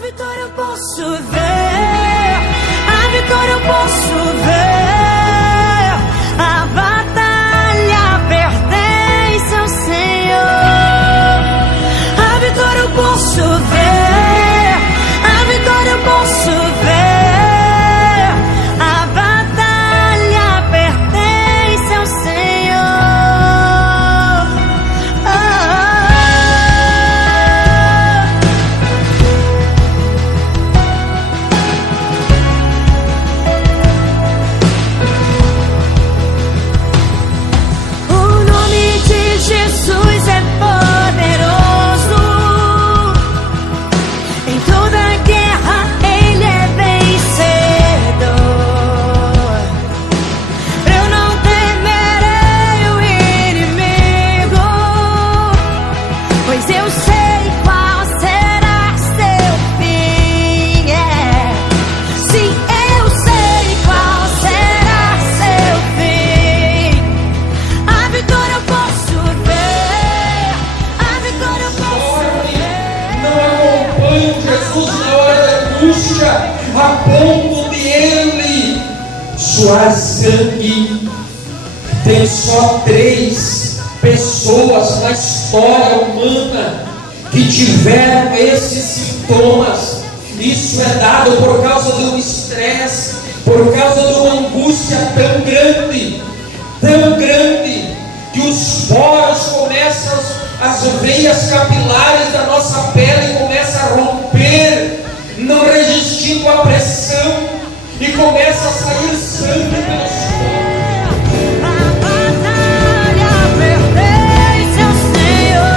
vitória eu posso ver, a vitória eu posso ver. A batalha pertence ao Senhor. A vitória eu posso ver, a vitória eu posso ver. A batalha pertence ao Senhor. O nome de Jesus é poderoso. Em toda guerra Ele é vencedor. Eu não temerei o inimigo, pois eu sei qual será seu fim. Sim, eu sei qual será seu fim. A vitória eu posso ver, a vitória eu posso ver. Não acompanhe Jesus na hora da angústia, a ponto de ele suar sangue. Tem só 3 pessoas na história humana que tiveram esses sintomas. Isso é dado por causa de um estresse, por causa de uma angústia tão grande, que os poros começam, as veias capilares da nossa pele começam a romper, não resistindo à pressão, e começa a sair sangue pelos poros. A batalha pertence ao Senhor.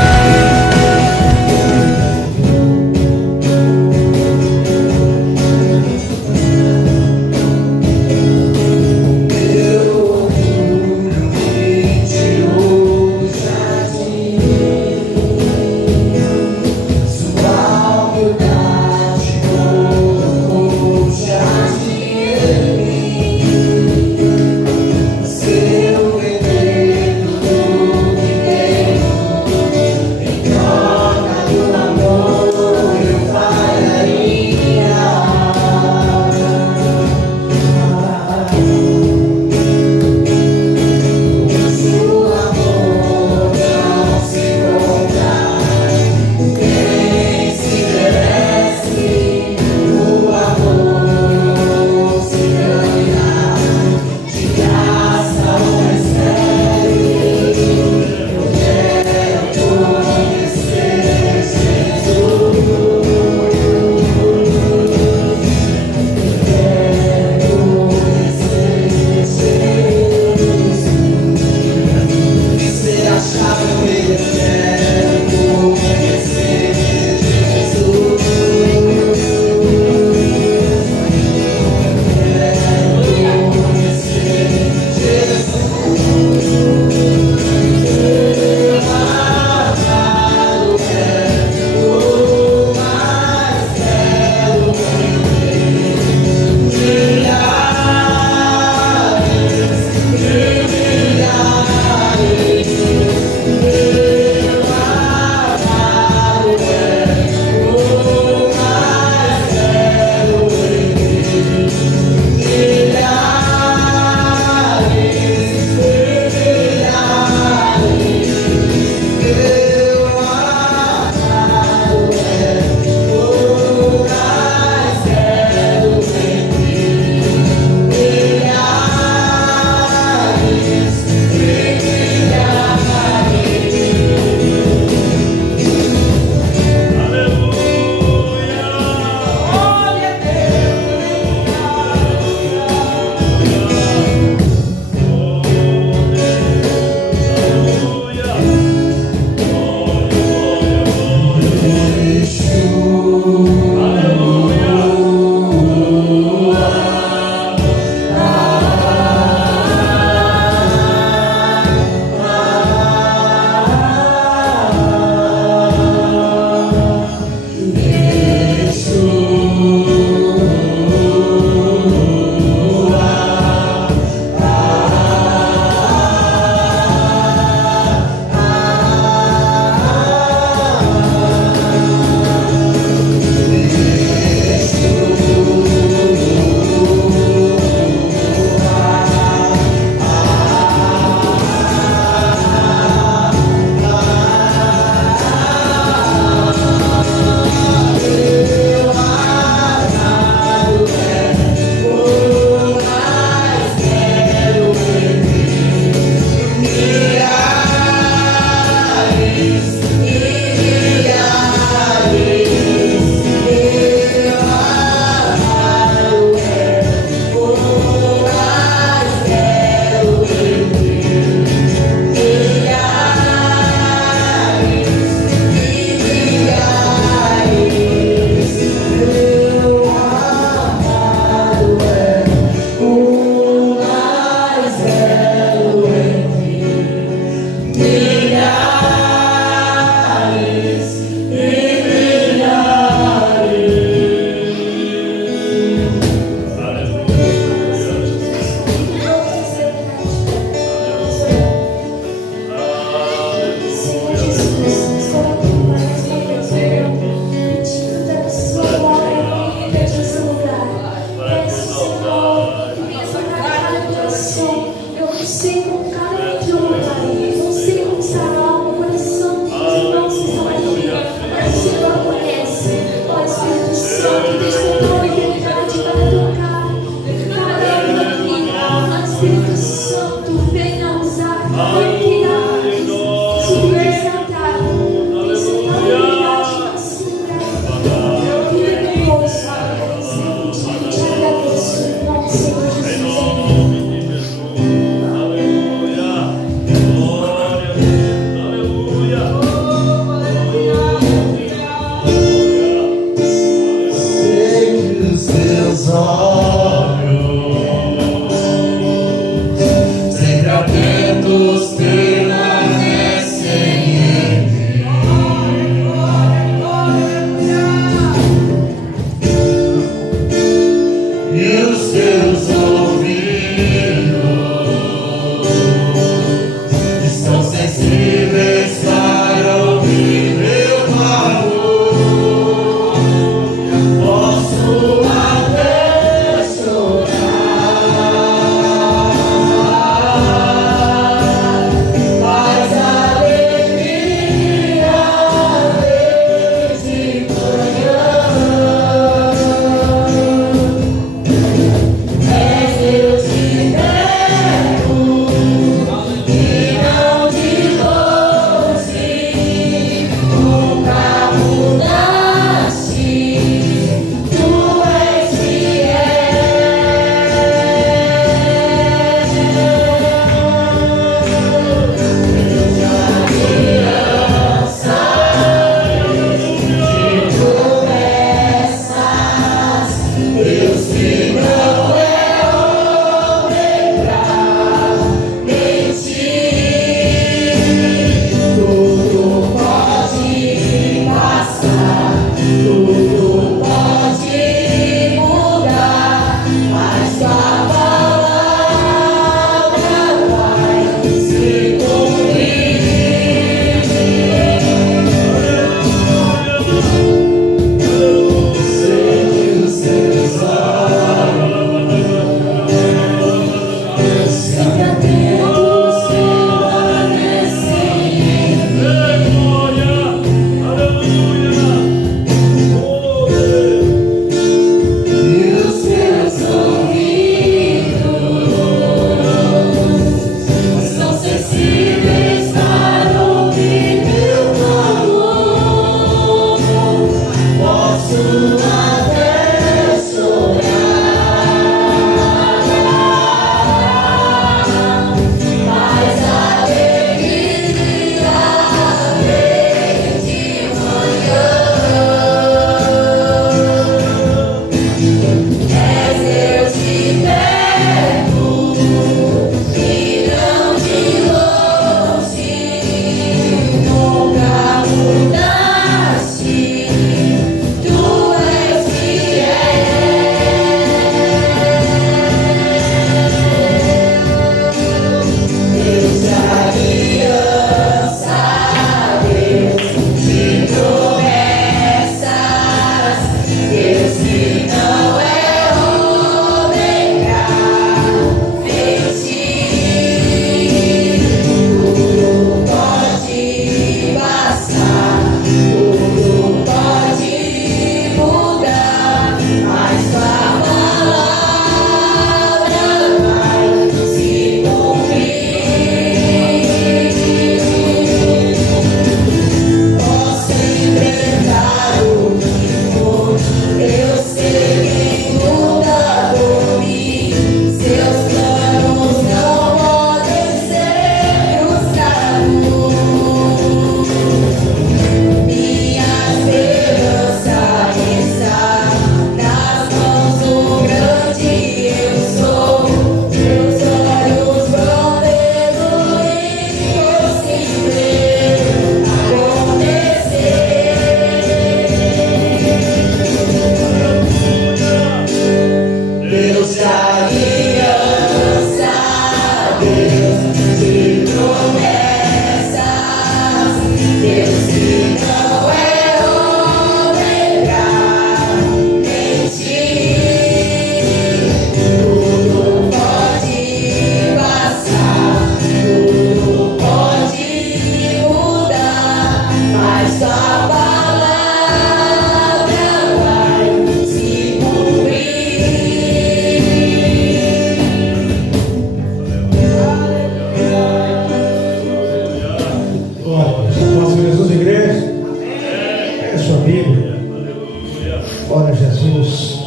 Glória a Jesus.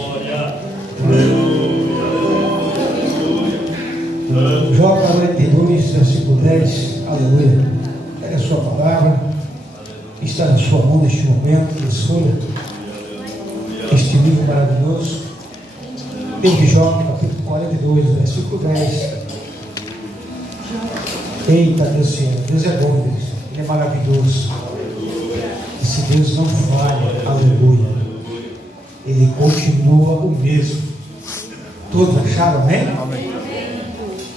Jó 42, versículo 10. Aleluia. Pega a sua palavra. Está na sua mão neste momento. Escolha este livro maravilhoso. Livro de Jó, capítulo 42, versículo 10. Eita, Deus Senhor. Deus é bom, Deus. Ele é maravilhoso. Esse Deus não falha. Aleluia. Ele continua o mesmo. Todos acharam, amém? Amém.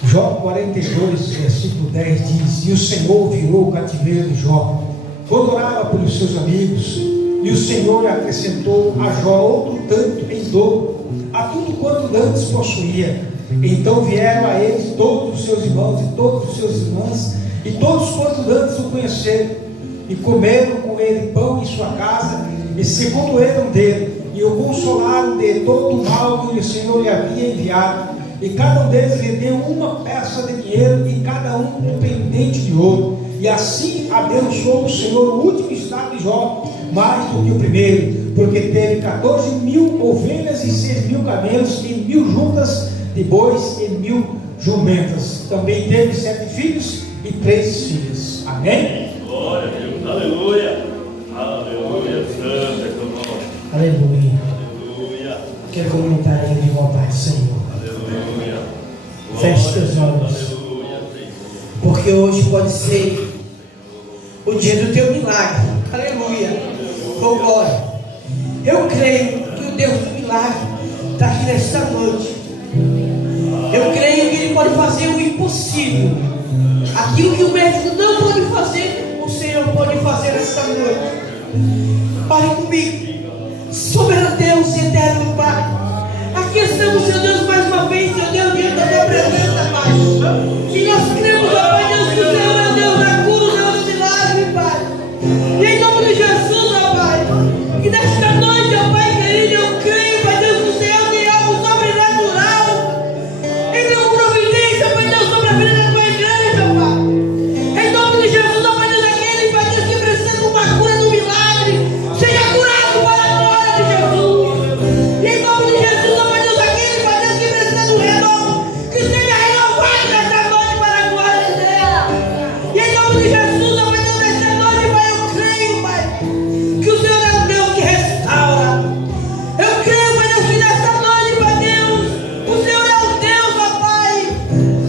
Jó 42, versículo 10 diz: E o Senhor virou o cativeiro de Jó, quando orava pelos seus amigos, e o Senhor acrescentou a Jó outro tanto em dobro a tudo quanto antes possuía. Então vieram a eles todos os seus irmãos e todas as suas irmãs, e todos quantos antes o conheceram, e comeram com ele pão em sua casa, e se condoeram dele, e o consolaram de todo o mal que o Senhor lhe havia enviado. E cada um deles lhe deu uma peça de dinheiro, e cada um pendente de ouro. E assim abençoou o Senhor o último estado de Jó, mais do que o primeiro, porque teve 14.000 ovelhas e 6.000 camelos, e 1.000 juntas de bois e 1.000 jumentas. Também teve 7 filhos e 3 filhas. Amém? Glória a Deus. Aleluia. Aleluia. Santo é teu nome. Aleluia. Aleluia. Quero comentar aí de vontade, Senhor. Aleluia. Feche teus olhos. Aleluia. Porque hoje pode ser o dia do teu milagre. Aleluia. Oh, glória. Eu creio que o Deus do milagre está aqui nesta noite. Eu creio que Ele pode fazer o impossível. Aquilo que o médico não pode fazer, o Senhor pode fazer esta noite. Pare comigo. Soberano Deus e eterno Pai. Aqui estamos, Senhor Deus, mais uma vez, Senhor Deus, diante da tua presença, Pai. E nós cremos, ó Pai Deus, que o Senhor é Deus da cura, o Deus do milagre, Pai. E em nome de Jesus, ó Pai, que nesta noite, ó Pai querido, eu creio, Pai Deus, que o Senhor tem algo sobrenatural. Em tua providência, Pai Deus, sobre a vida da tua igreja, Pai. Em nome de Jesus, ó Pai Deus, aquele, Pai Deus, que precisa de uma cura do milagre, seja curado para a glória de Jesus. E em nome de Jesus, ó Pai Deus, aquele, Pai Deus, que precisa do renovo, que seja renovado nesta noite para a glória de Deus. E em nome de Jesus, ó Pai Deus, nesta noite, Pai, eu creio, Pai, que o Senhor é o Deus que restaura. Eu creio, Pai Deus, que nesta noite, Pai Deus, o Senhor é o Deus, ó Pai,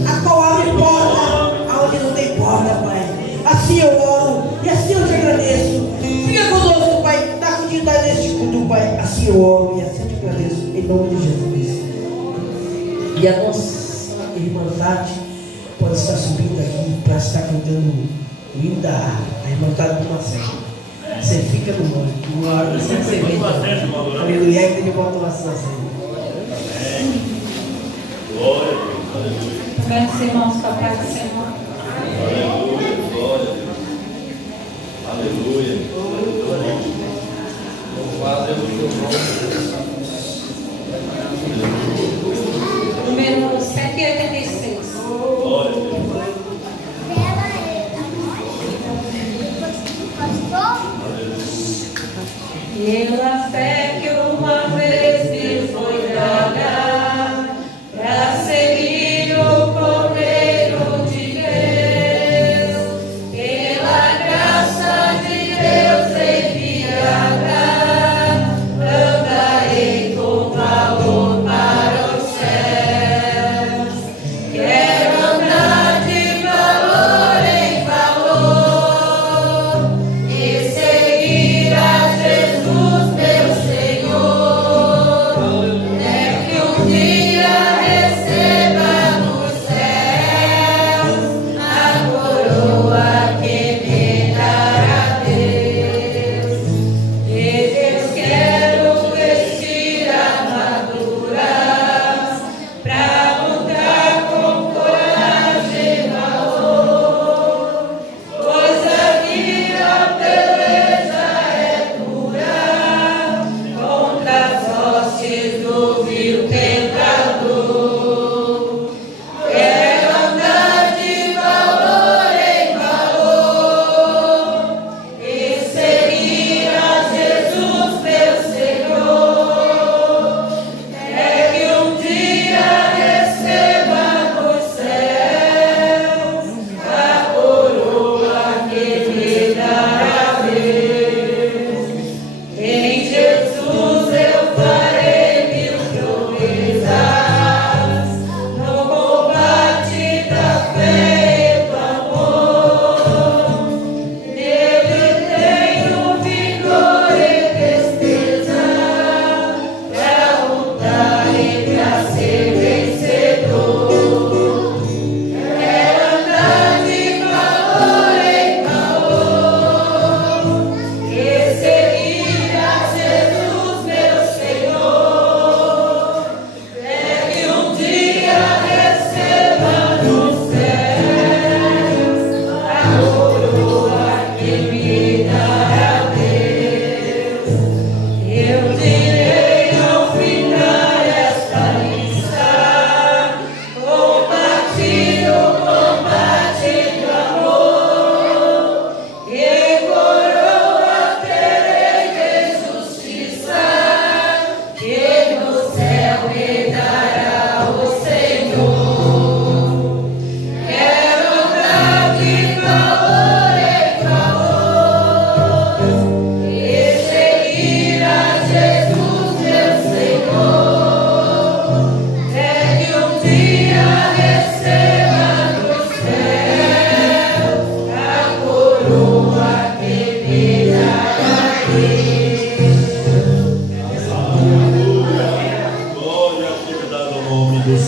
a qual abre porta aonde não tem porta, Pai. Assim eu oro e assim eu te agradeço. Fica conosco, Pai, dá continuidade neste culto, Pai. Assim eu oro e assim eu te agradeço, em nome de Jesus. E a nossa irmandade pode estar subindo aqui para estar cantando o hino da irmandade do Marcelo. Você fica no mundo, uma hora você vê. Aleluia, que ele bota uma situação. Glória a Deus. Aleluia. Meus irmãos, papai do Senhor. Aleluia. Glória a Deus. Aleluia. Louvado é o teu nome. Número 186. Glória a Deus. Pela fé que uma vez me foi dada, pra seguir o Cordeiro de Deus, pela graça de Deus enviada, anda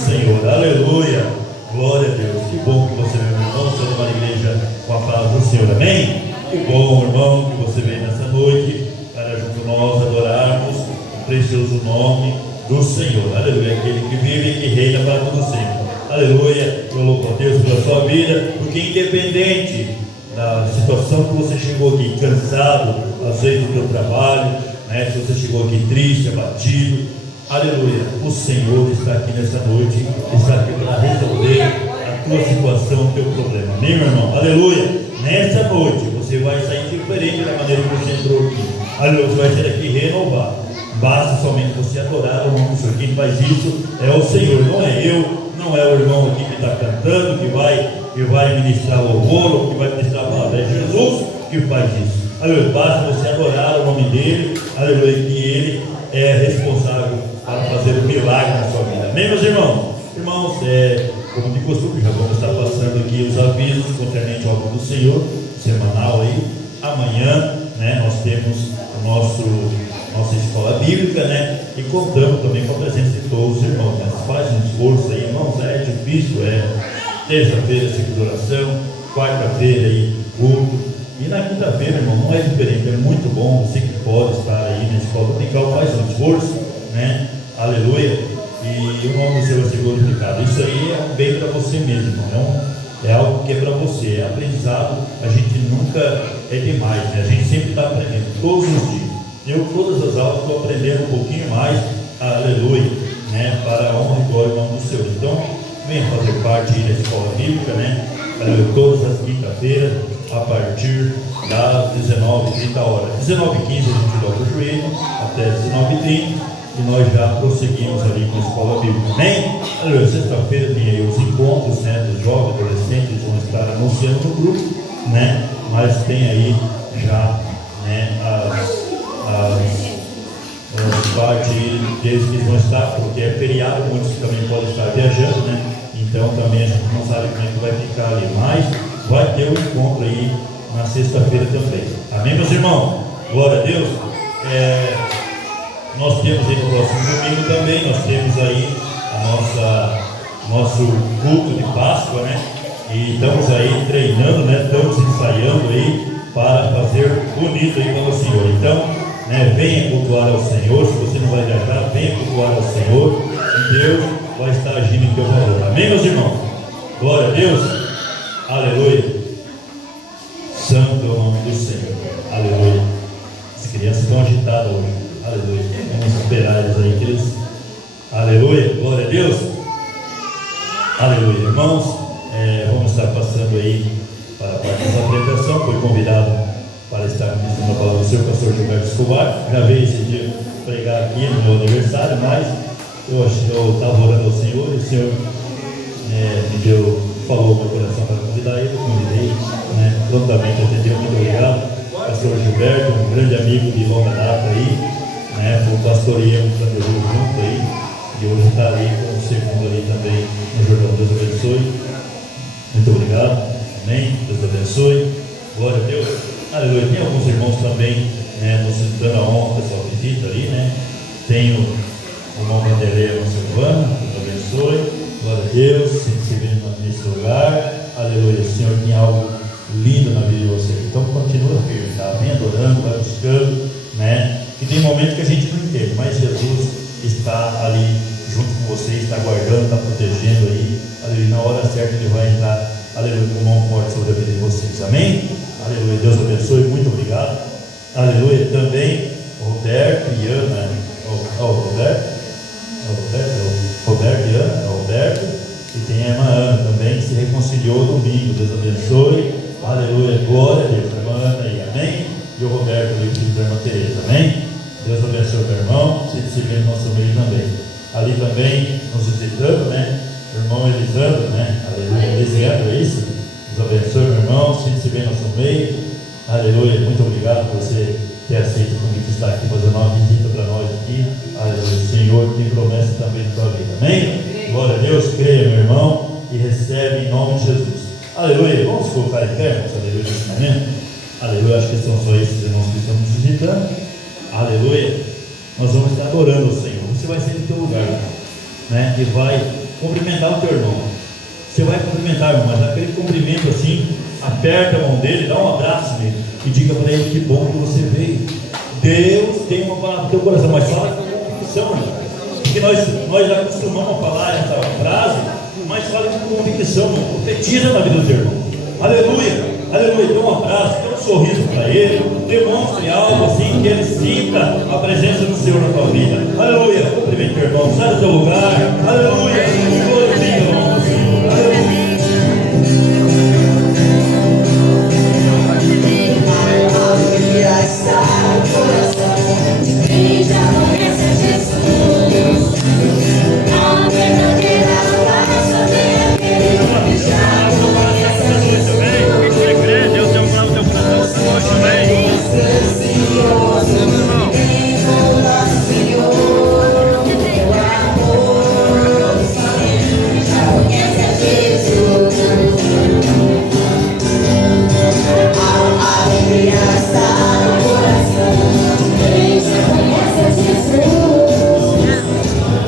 Senhor. Aleluia. Glória a Deus. Que bom que você veio, meu irmão, sendo uma igreja com a palavra do Senhor. Amém? Que bom, irmão, que você veio nessa noite para junto nós adorarmos o precioso nome do Senhor. Aleluia. Aquele que vive e que reina para todo sempre. Aleluia. Eu louvo a Deus pela sua vida, porque independente da situação que você chegou aqui, cansado, às vezes do seu trabalho, né? Se você chegou aqui triste, abatido, aleluia, o Senhor está aqui nessa noite, está aqui para resolver a tua situação, o teu problema. Amém, meu irmão? Aleluia. Nessa noite você vai sair diferente da maneira que você entrou aqui. Aleluia, você vai sair aqui renovado. Basta somente você adorar o nome do Senhor. Quem faz isso é o Senhor, não é eu, não é o irmão aqui que está cantando, que vai ministrar o louvor, ou que vai ministrar a palavra. É Jesus que faz isso. Aleluia, basta você adorar o nome dele, aleluia, que ele é responsável para fazer um milagre na sua vida. Amém, meus irmãos? Irmãos, como de costume, já vamos estar passando aqui os avisos concernente ao obra do Senhor, semanal aí. Amanhã, né, nós temos nossa escola bíblica, né, e contamos também com a presença de todos os irmãos. Mas faz um esforço aí, irmãos, é difícil, terça-feira, segunda oração, quarta-feira aí, culto. E na quinta-feira, irmão, não é diferente, é muito bom, você que pode estar aí na escola dominical, faz um esforço, né? Aleluia. E o nome do Senhor vai ser glorificado. Isso aí é um bem para você mesmo, irmão. É algo que é para você. É aprendizado, a gente nunca é demais, né? A gente sempre está aprendendo, todos os dias. Eu, todas as aulas, estou aprendendo um pouquinho mais, aleluia, né? Para a honra e glória do nome do Senhor. Então, venha fazer parte aí da escola bíblica, né? Todas as quinta-feiras, a partir das 19h30 horas. 19h15 a gente dobra o joelho, até 19h30, e nós já prosseguimos ali com a escola bíblica. Amém? Aleluia. Sexta-feira tem aí os encontros, né, dos jovens, adolescentes, vão estar anunciando no grupo, né? Mas tem aí já, né, as partes deles que vão estar, porque é feriado, muitos também podem estar viajando, né? Então também a gente não sabe como é que vai ficar ali, mas vai ter um encontro aí na sexta-feira também. Amém, meus irmãos? Glória a Deus. Nós temos aí no próximo domingo também, nós temos aí nosso culto de Páscoa, né? E estamos aí treinando, né? Estamos ensaiando aí para fazer bonito aí para o Senhor. Então, né, venha cultuar ao Senhor. Se você não vai viajar, venha cultuar ao Senhor, e Deus vai estar agindo em teu favor. Amém, meus irmãos? Glória a Deus. Aleluia. Santo é o nome do Senhor. Aleluia. As crianças estão agitadas hoje. Aleluia. Vamos esperar eles aí, que eles... Aleluia. Glória a Deus. Aleluia. Irmãos, vamos estar passando aí para a parte da apresentação. Foi convidado para estar ministrando a palavra do Senhor, pastor Gilberto Escobar. Gravei esse dia pregar aqui no meu aniversário, mas eu estava orando ao Senhor e o Senhor falou no meu coração para convidar ele. Eu convidei, né, prontamente atendeu. Muito obrigado, pastor Gilberto, um grande amigo de longa data aí, né, foi pastoreio junto aí, e hoje está ali como segundo ali também no Jordão. Deus abençoe. Muito obrigado. Amém. Deus abençoe. Glória a Deus. Aleluia. Tem alguns irmãos também, né, nos dando a honra, pessoal, visita ali, né? Tenho o irmão Vanderlei no Silvano. Deus abençoe. Glória a Deus. Se vê nesse lugar. Aleluia. O Senhor tem algo lindo na vida de você. Então continua firme, tá? Vem adorando, vai buscando, né? E tem momentos que a gente não entende, mas Jesus está ali junto com você, está guardando, está protegendo aí. Aleluia. Na hora certa ele vai entrar, aleluia, com mão forte sobre a vida de vocês. Amém? Aleluia. Deus abençoe. Muito obrigado. Aleluia. Também Roberto e Ana. Roberto e Ana. Roberto. E tem a irmã Ana também, que se reconciliou domingo. Deus abençoe. Aleluia. Glória a Deus. A irmã Ana aí. Amém? E o Roberto ali, filho da irmã Tereza. Amém? Deus abençoe, meu irmão. Se vê no nosso meio também. Ali também, nos visitando, né? O irmão Elisandro, né? Aleluia. Elisandro, é isso? Deus abençoe, meu irmão. Se vê no nosso meio. Aleluia. Muito obrigado por você ter aceito o convite de estar aqui fazendo uma visita para nós aqui. Aleluia. O Senhor tem promessa também na tua vida. Amém? Glória a Deus. Creia, meu irmão, e recebe em nome de Jesus. Aleluia. Vamos colocar em pé, irmãos. Aleluia. Nesse momento. Aleluia. Acho que são só esses irmãos que estão nos visitando. Aleluia. Nós vamos estar adorando o Senhor. Você vai ser no teu lugar, né? E vai cumprimentar o teu irmão. Você vai cumprimentar, irmão, mas aquele cumprimento assim, aperta a mão dele, dá um abraço nele e diga para ele: que bom que você veio. Deus tem uma palavra no teu coração, mas fala com convicção, irmão. Porque nós já acostumamos a falar essa frase, mas fala com convicção, irmão. Profetiza na vida do teu irmão. Aleluia, aleluia. Dê um abraço, dê um sorriso para ele, demonstre algo assim que ele sinta a presença do Senhor na tua vida. Aleluia, cumprimente teu irmão, sai do teu lugar. Aleluia, glorifica o nome do Senhor. Aleluia. Quem já conhece a Jesus, a verdadeira graça vem aquele que já conhece a Jesus. Quem crê, Deus tem um plano no teu coração também. Precioso em nosso Senhor, o amor já conhece a Jesus. A alegria está no coração. Quem já conhece a Jesus,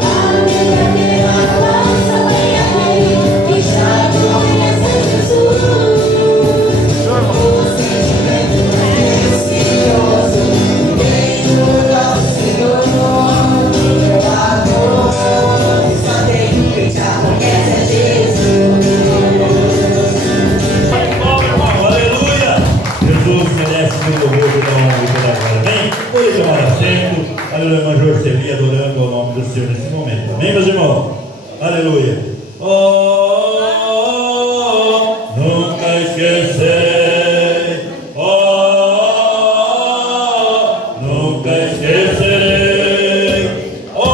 a verdadeira graça vem aquele que já conhece a Jesus. O sentimento precioso vem do nosso Senhor, o amor só tem quem já conhece a Jesus. Aleluia! Jesus merece muito louvor, toda honra e toda glória. Amém? Pode tomar assento. Aleluia, irmã Jorceli, adorando ao nome do Senhor nesse momento. Amém, meus irmãos? Aleluia. Oh, nunca esquecerei. Oh, nunca esquecerei. Oh,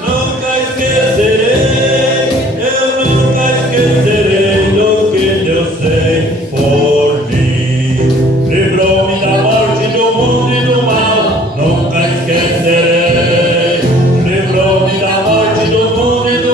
nunca esquecerei. Eu nunca esquecerei do que Deus fez por mim. Livrou-me da morte, do mundo e do mal. Nunca esquecerei. Livrou-me da morte, do mundo e do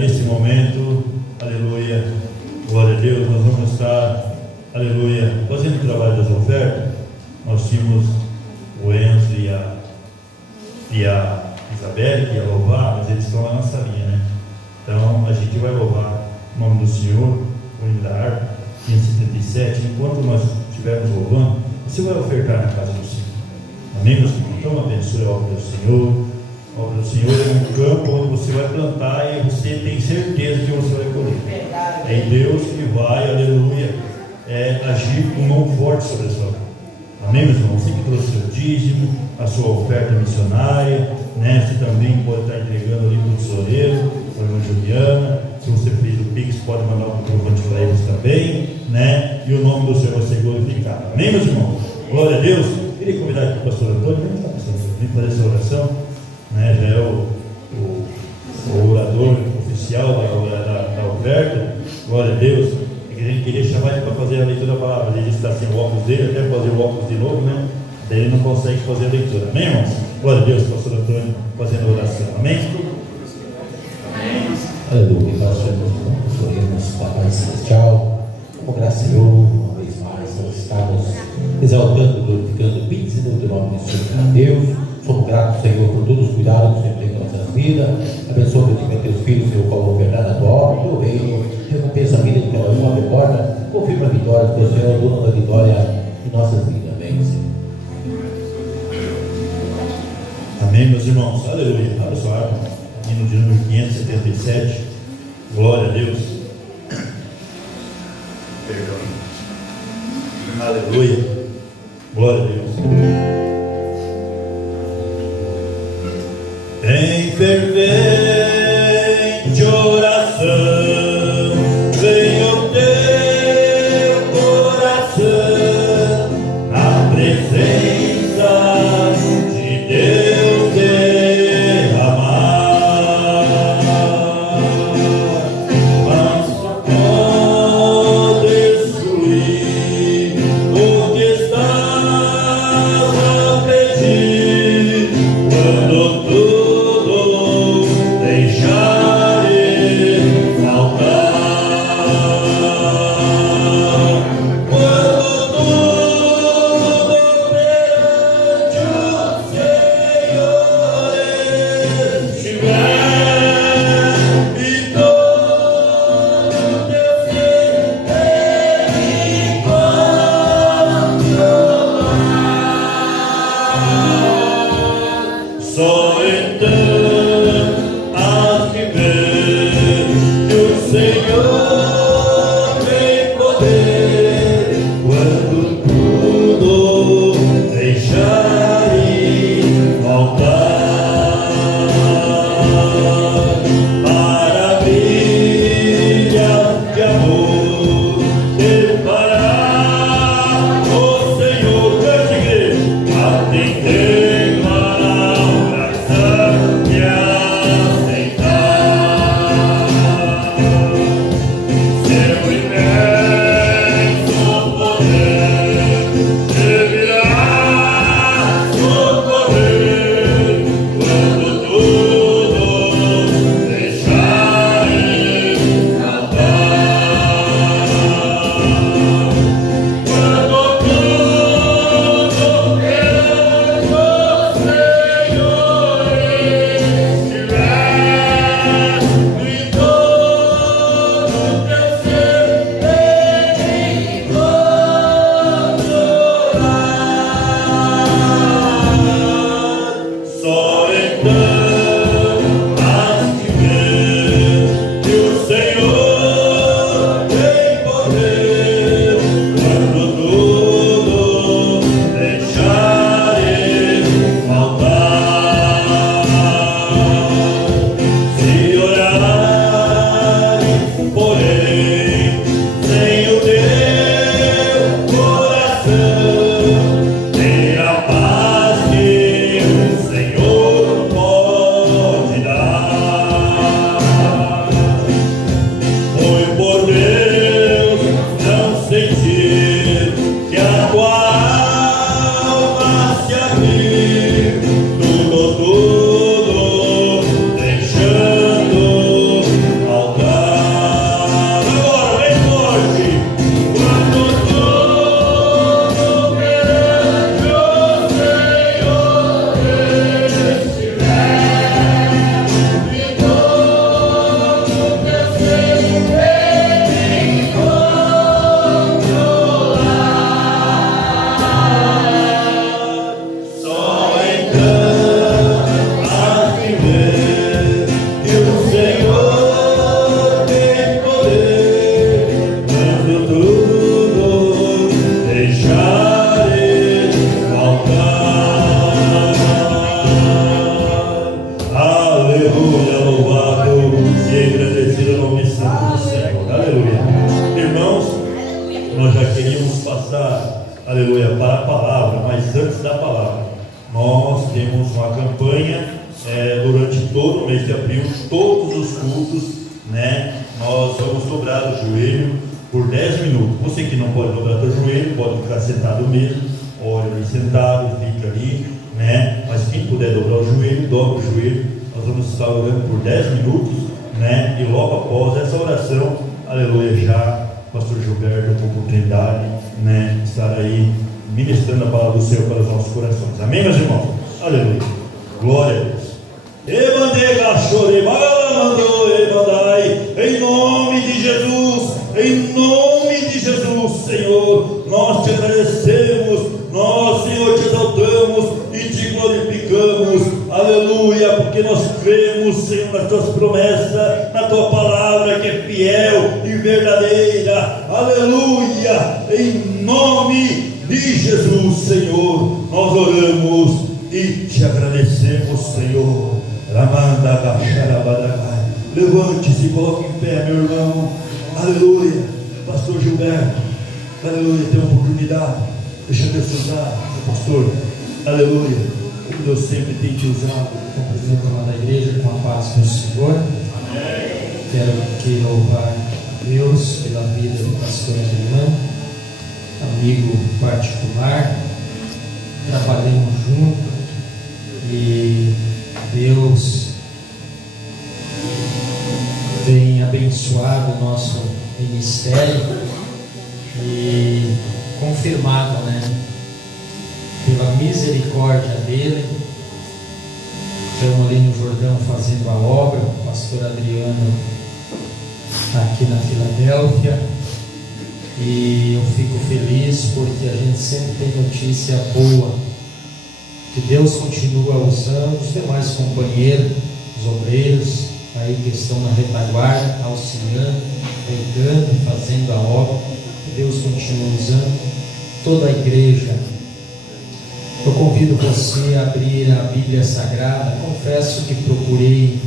nesse momento, aleluia, glória a Deus, nós vamos estar, aleluia, fazendo o trabalho das ofertas. Nós tínhamos o Enzo e a Isabel que ia louvar, mas eles estão lá na salinha, né? Então a gente vai louvar o nome do Senhor, o hino da harpa, 577. Enquanto nós estivermos louvando, você vai ofertar na casa do Senhor. Amém, meus irmãos? Então abençoe a obra do Senhor. A obra do Senhor é um campo onde você vai plantar e você tem certeza que você vai colher. É em Deus que vai, aleluia, agir com mão forte sobre a sua vida. Amém, meus irmãos? Você que trouxe o seu dízimo, a sua oferta missionária, né? Você também pode estar entregando ali para o tesoureiro, para a irmã Juliana. Se você fez o Pix, pode mandar um comprovante para eles também, né? E o nome do Senhor vai ser glorificado. Amém, meus irmãos? Glória a Deus. Queria convidar aqui o pastor Antônio, vem fazer essa oração, né? Já é o orador oficial da oferta. Glória a Deus. A gente queria chamar ele para fazer a leitura da palavra. Ele está sem o óculos dele, até fazer o óculos de novo, né? Daí ele não consegue fazer a leitura. Amém, irmãos? Glória a Deus, pastor Antônio, fazendo a oração. Amém? Aleluia, nós oremos, Papai Celestial, com graça e honra, uma vez mais, nós estamos exaltando, glorificando, bendizendo o nome do Senhor Deus. Somos gratos, Senhor, por todos os cuidados que o Senhor tem com nossas vidas. Abençoa os teus filhos, Senhor, com a verdade da tua obra, teu reino, recompensa a vida de cada um, abre porta, confirma a vitória, porque o Senhor é o dono da vitória em nossas vidas. Amém, Senhor. Amém, meus irmãos. Aleluia. Abra sua harpa. Hino de número 577. Glória a Deus. Perdão. Aleluia. Glória a Deus. Em fervente oração, vem o teu coração, na presença de Deus derramar. Mas podes fluir onde está passar, aleluia, para a palavra, mas antes da palavra, nós temos uma campanha durante todo o mês de abril, todos os cultos, né? Nós vamos dobrar o joelho por 10 minutos. Você que não pode dobrar o joelho, pode ficar sentado mesmo, ore ali sentado, fica ali, né? Mas quem puder dobrar o joelho, dobra o joelho. Nós vamos estar orando por 10 minutos, né? E logo após essa oração, aleluia, já pastor Gilberto com oportunidade, né? Estar aí ministrando a palavra do Senhor para os nossos corações. Amém, meus irmãos? Aleluia. Glória a Deus. Em nome de Jesus, Senhor, nós te agradecemos, nós, Senhor, te exaltamos e te glorificamos, aleluia, porque nós cremos, Senhor, nas tuas promessas, na tua palavra que é fiel e verdadeira, aleluia, em nome de Jesus, Senhor, nós oramos e te agradecemos, Senhor. Levante-se, coloque em pé, meu irmão, aleluia. Pastor Gilberto, aleluia, tem uma oportunidade. Deixa Deus te usar, meu pastor, aleluia, como Deus sempre tem te usado. Cumprimento lá na igreja com a paz do Senhor. Amém. Quero aqui louvar a Deus pela vida do pastor Adriano, amigo particular, trabalhamos juntos e Deus tem abençoado o nosso ministério e confirmado, né, pela misericórdia dele. Estamos ali no Jordão fazendo a obra, o pastor Adriano aqui na Filadélfia, e eu fico feliz porque a gente sempre tem notícia boa, que Deus continua usando os demais companheiros, os obreiros aí que estão na retaguarda, auxiliando, pregando, fazendo a obra. Deus continua usando toda a igreja. Eu convido você a abrir a Bíblia Sagrada. Confesso que procurei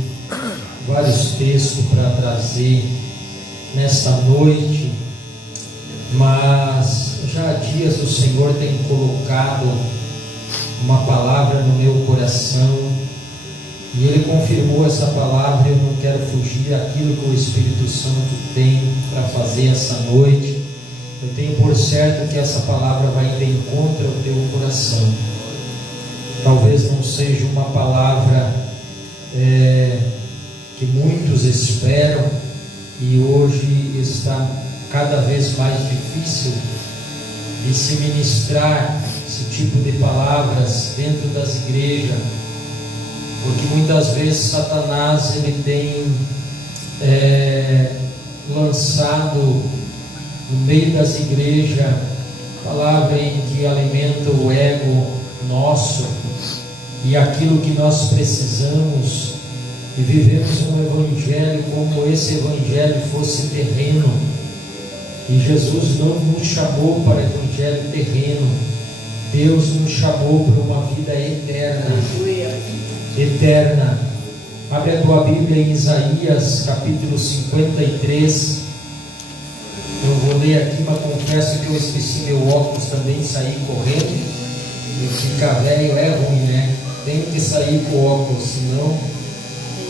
vários textos para trazer nesta noite, mas já há dias o Senhor tem colocado uma palavra no meu coração e Ele confirmou essa palavra. Eu não quero fugir daquilo que o Espírito Santo tem para fazer essa noite. Eu tenho por certo que essa palavra vai de encontro ao teu coração. Talvez não seja uma palavra que muitos esperam, e hoje está cada vez mais difícil de se ministrar esse tipo de palavras dentro das igrejas, porque muitas vezes Satanás ele tem lançado no meio das igrejas palavra em que alimenta o ego nosso e aquilo que nós precisamos, e vivemos um evangelho como esse evangelho fosse terreno. E Jesus não nos chamou para evangelho terreno. Deus nos chamou para uma vida eterna. Eterna. Abre a tua Bíblia em Isaías capítulo 53. Eu vou ler aqui, mas confesso que eu esqueci meu óculos também, saí correndo. E ficar velho é ruim, né? Tenho que sair com óculos, senão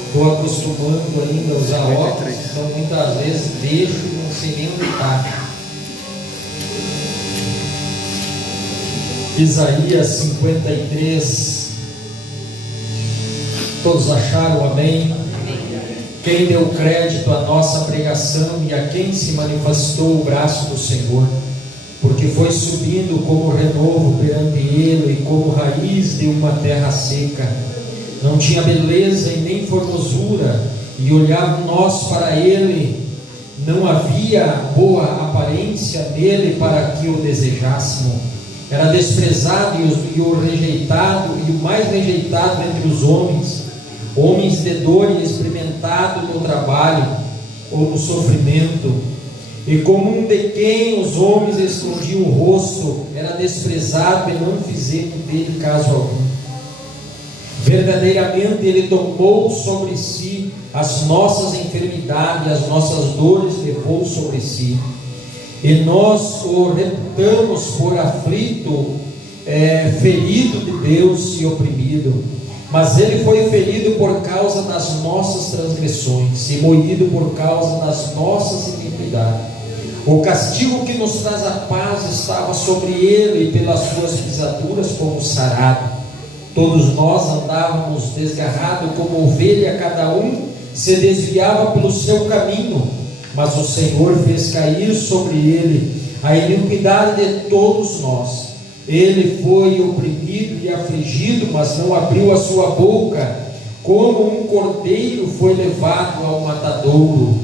estou acostumando ainda a usar óculos. Então muitas vezes deixo e não sei nem onde está. Isaías 53. Todos acharam? Amém? Quem deu crédito à nossa pregação e a quem se manifestou o braço do Senhor? Porque foi subindo como renovo perante ele e como raiz de uma terra seca. Não tinha beleza e nem formosura, e olhavam nós para ele. Não havia boa aparência nele para que o desejássemos. Era desprezado e o rejeitado, e o mais rejeitado entre os homens, homens de dor e experimentado no trabalho ou no sofrimento, e como um de quem os homens escondiam o rosto, era desprezado e não fizemos dele caso algum. Verdadeiramente ele tomou sobre si as nossas enfermidades, as nossas dores levou sobre si. e nós o reputamos por aflito, ferido de Deus e oprimido. Mas ele foi ferido por causa das nossas transgressões e moído por causa das nossas iniquidades. O castigo que nos traz a paz estava sobre ele, e pelas suas pisaduras fomos sarados. Todos nós andávamos desgarrados como ovelha, cada um se desviava pelo seu caminho, mas o Senhor fez cair sobre ele a iniquidade de todos nós. Ele foi oprimido e afligido, mas não abriu a sua boca. Como um cordeiro foi levado ao matadouro,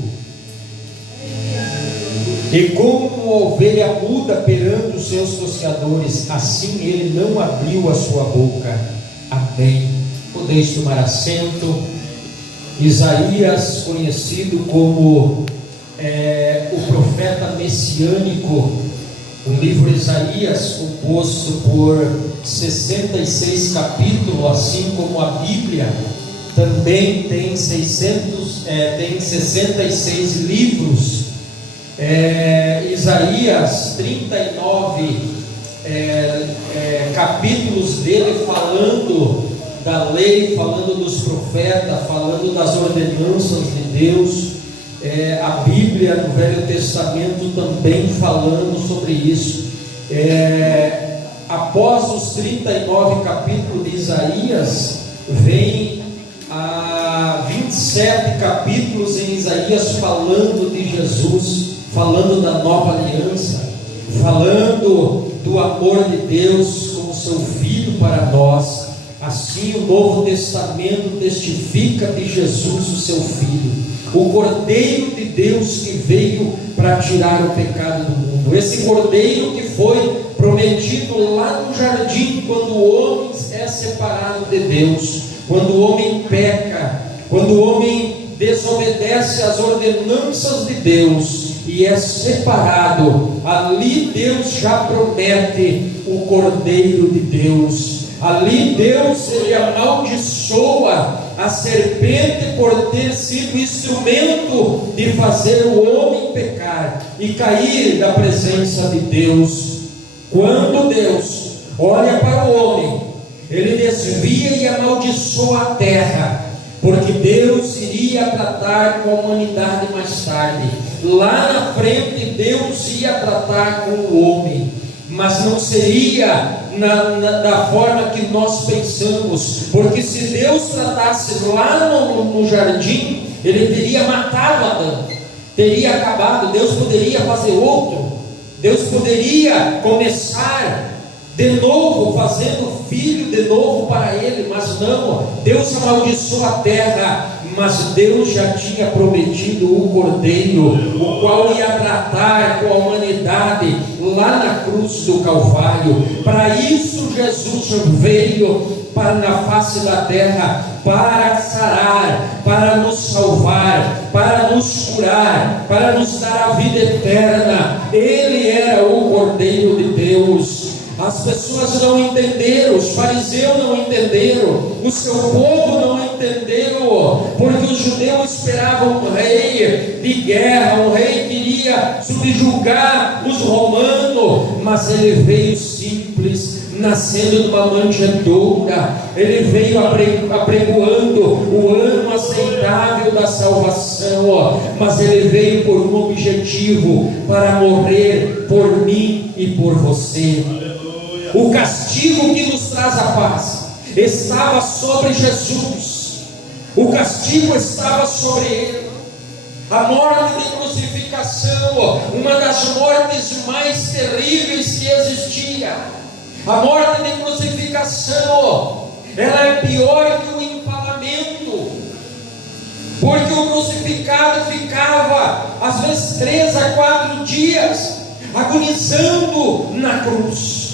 e como uma ovelha muda perante os seus tosqueadores, assim ele não abriu a sua boca. Amém. Podeis tomar assento. Isaías, conhecido como o profeta messiânico, o livro Isaías, composto por 66 capítulos, assim como a Bíblia, também tem 66 livros. Isaías, 39 capítulos dele falando da lei, falando dos profetas, falando das ordenanças de Deus. A Bíblia no Velho Testamento também falando sobre isso. Após os 39 capítulos de Isaías, vem a 27 capítulos em Isaías falando de Jesus, falando da nova aliança, falando do amor de Deus com o seu Filho para nós. Assim o Novo Testamento testifica de Jesus, o seu Filho, o Cordeiro de Deus que veio para tirar o pecado do mundo. Esse Cordeiro que foi prometido lá no jardim, quando o homem é separado de Deus, quando o homem peca, quando o homem desobedece às ordenanças de Deus e é separado, ali Deus já promete o Cordeiro de Deus. Ali Deus, ele amaldiçoa a serpente por ter sido instrumento de fazer o homem pecar e cair da presença de Deus. Quando Deus olha para o homem, ele desvia e amaldiçoa a terra, porque Deus iria tratar com a humanidade mais tarde. Lá na frente Deus ia tratar com o homem, mas não seria da forma que nós pensamos, porque se Deus tratasse lá no jardim, ele teria matado Adão, teria acabado. Deus poderia fazer outro, Deus poderia começar de novo, fazendo filho de novo para ele, mas não. Deus amaldiçoou a terra, mas Deus já tinha prometido o Cordeiro, o qual ia tratar com a humanidade lá na cruz do Calvário. Para isso Jesus veio na face da terra, para sarar, para nos salvar, para nos curar, para nos dar a vida eterna. Ele era o Cordeiro de Deus. As pessoas não entenderam, os fariseus não entenderam, o seu povo não entendeu, porque os judeus esperavam um rei de guerra, um rei que iria subjugar os romanos, mas ele veio simples, nascendo de uma manjedoura. Ele veio apregoando o ano aceitável da salvação, mas ele veio por um objetivo, para morrer por mim e por você. O castigo que nos traz a paz estava sobre Jesus, o castigo estava sobre ele. A morte de crucificação, uma das mortes mais terríveis que existia. A morte de crucificação, ela é pior que o empalamento, porque o crucificado ficava às vezes 3 a 4 dias agonizando na cruz.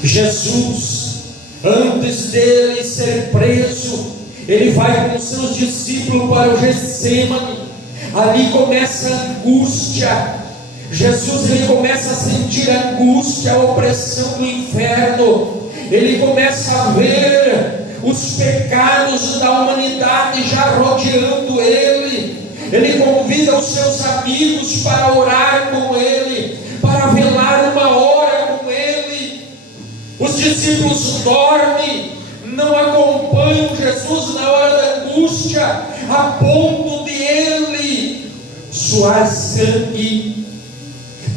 Jesus, antes dele ser preso, ele vai com seus discípulos para o Getsemane. Ali começa a angústia. Jesus, ele começa a sentir a angústia, a opressão do inferno. Ele começa a ver os pecados da humanidade já rodeando ele. Ele convida os seus amigos para orar com ele, para velar uma hora com ele. Os discípulos dormem, não acompanham Jesus na hora da angústia, a ponto de ele suar sangue.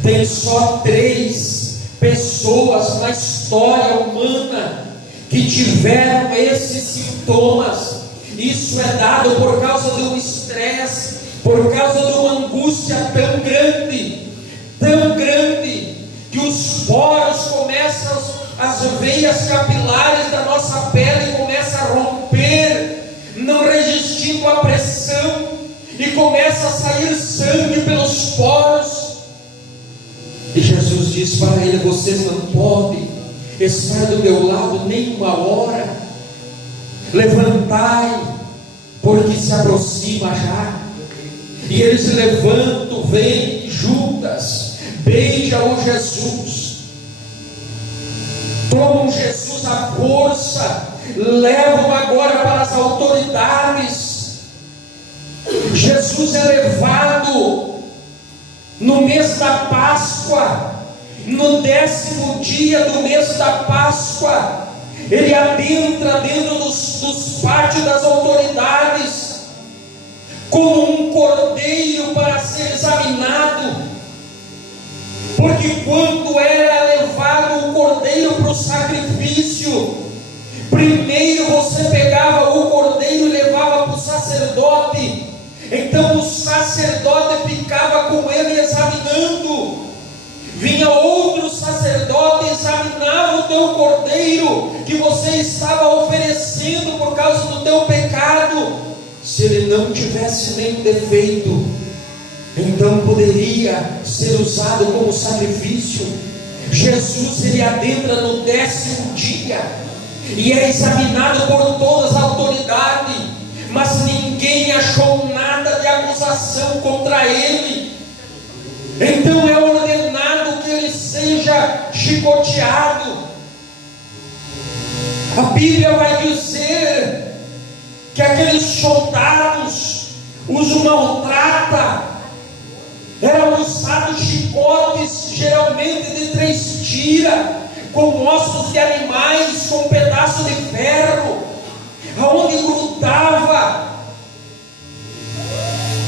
Tem só 3 pessoas na história humana que tiveram esses sintomas. Isso é dado por causa de um estresse, por causa de uma angústia tão grande, que os poros começam, as veias capilares da nossa pele começam a romper, não resistindo à pressão, e começa a sair sangue pelos poros. E Jesus diz para ele: vocês não podem estar do meu lado nem uma hora. Levantai, porque se aproxima já. E eles se levantam, vêm. Judas beija o Jesus, tomam Jesus à força, levam agora para as autoridades. Jesus é levado no mês da Páscoa, no 10º dia do mês da Páscoa. Ele adentra dentro dos pátios das autoridades, como um cordeiro para ser examinado. Porque quando era levado o cordeiro para o sacrifício, primeiro você pegava o cordeiro e levava para o sacerdote. Então o sacerdote ficava com ele examinando. Vinha outro sacerdote e examinava o teu cordeiro que você estava oferecendo por causa do teu pecado. Se ele não tivesse nenhum defeito, então poderia ser usado como sacrifício. Jesus, ele adentra no 10º dia e é examinado por todas as autoridades, mas ninguém achou nada de acusação contra ele. Então é ordenado que ele seja chicoteado. A Bíblia vai dizer que aqueles soldados os maltrata. Eram usados chicotes, geralmente de 3 tiras, com ossos de animais, com pedaço de ferro, aonde grudava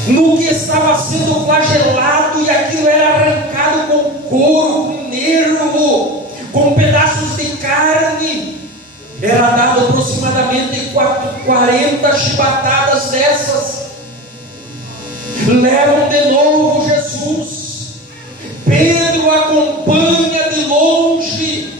no que estava sendo flagelado, e aquilo era arrancado com couro, com nervo, com pedaços de carne. Era dado aproximadamente 40 chibatadas dessas. Levam de novo Jesus. Pedro acompanha de longe.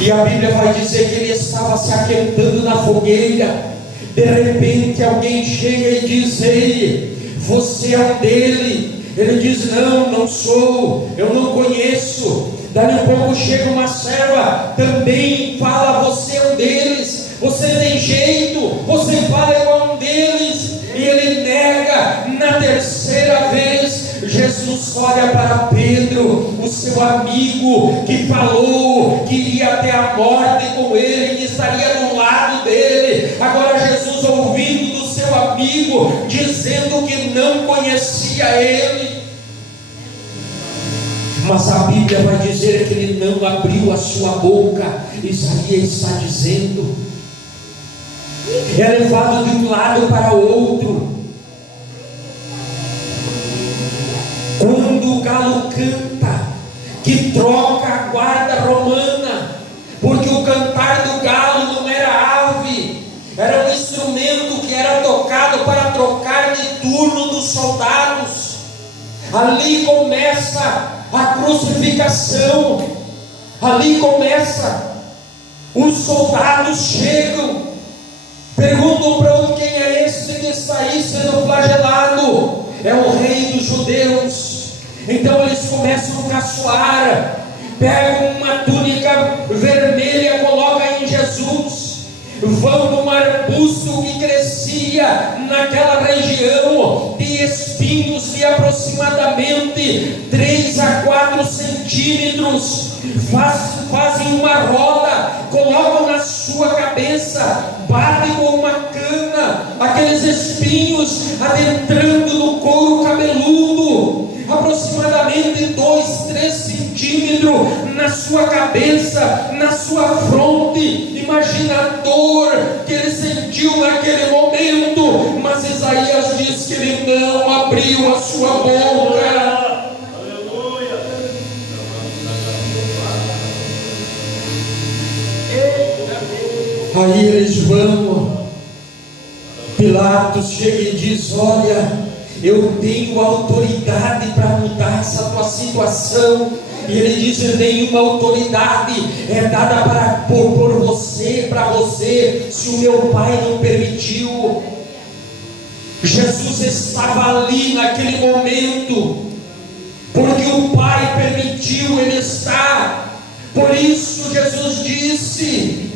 E a Bíblia vai dizer que ele estava se aquentando na fogueira. De repente alguém chega e diz: ei, você é um dele. Ele diz: não, não sou, eu não conheço. Dali um pouco chega uma serva, também fala: você é um deles, você tem jeito, você fala igual um deles. E ele nega. Na 3ª vez, Jesus olha para Pedro, o seu amigo, que falou que iria até a morte com ele, que estaria do lado dele. Agora Jesus, ouvindo do seu amigo, dizendo que não conhecia ele. Mas a Bíblia vai dizer que ele não abriu a sua boca. Isaías está dizendo: é levado de um lado para o outro. Quando o galo canta, que troca a guarda romana, porque o cantar do galo não era ave, era um instrumento que era tocado para trocar de turno dos soldados. Ali começa a crucificação, ali começa. Os soldados chegam, perguntam para onde: quem é esse que está aí sendo flagelado? É o rei dos judeus. Então eles começam a caçoar, pegam uma túnica vermelha, colocam em Jesus, vão num arbusto que crescia naquela região, de espinhos de aproximadamente 3 a 4 centímetros, fazem uma roda, colocam na sua cabeça, batem com uma cana, aqueles espinhos adentrando no couro cabeludo, aproximadamente 2-3 centímetros na sua cabeça, na sua fronte. Imagina a dor que ele sentiu naquele momento, mas Isaías diz que ele não abriu a sua boca. Aí eles vão, Pilatos chega e diz: olha, eu tenho autoridade para mudar essa tua situação. E ele diz: nenhuma autoridade é dada por você, para você, se o meu Pai não permitiu. Jesus estava ali naquele momento, porque o Pai permitiu ele estar. Por isso Jesus disse: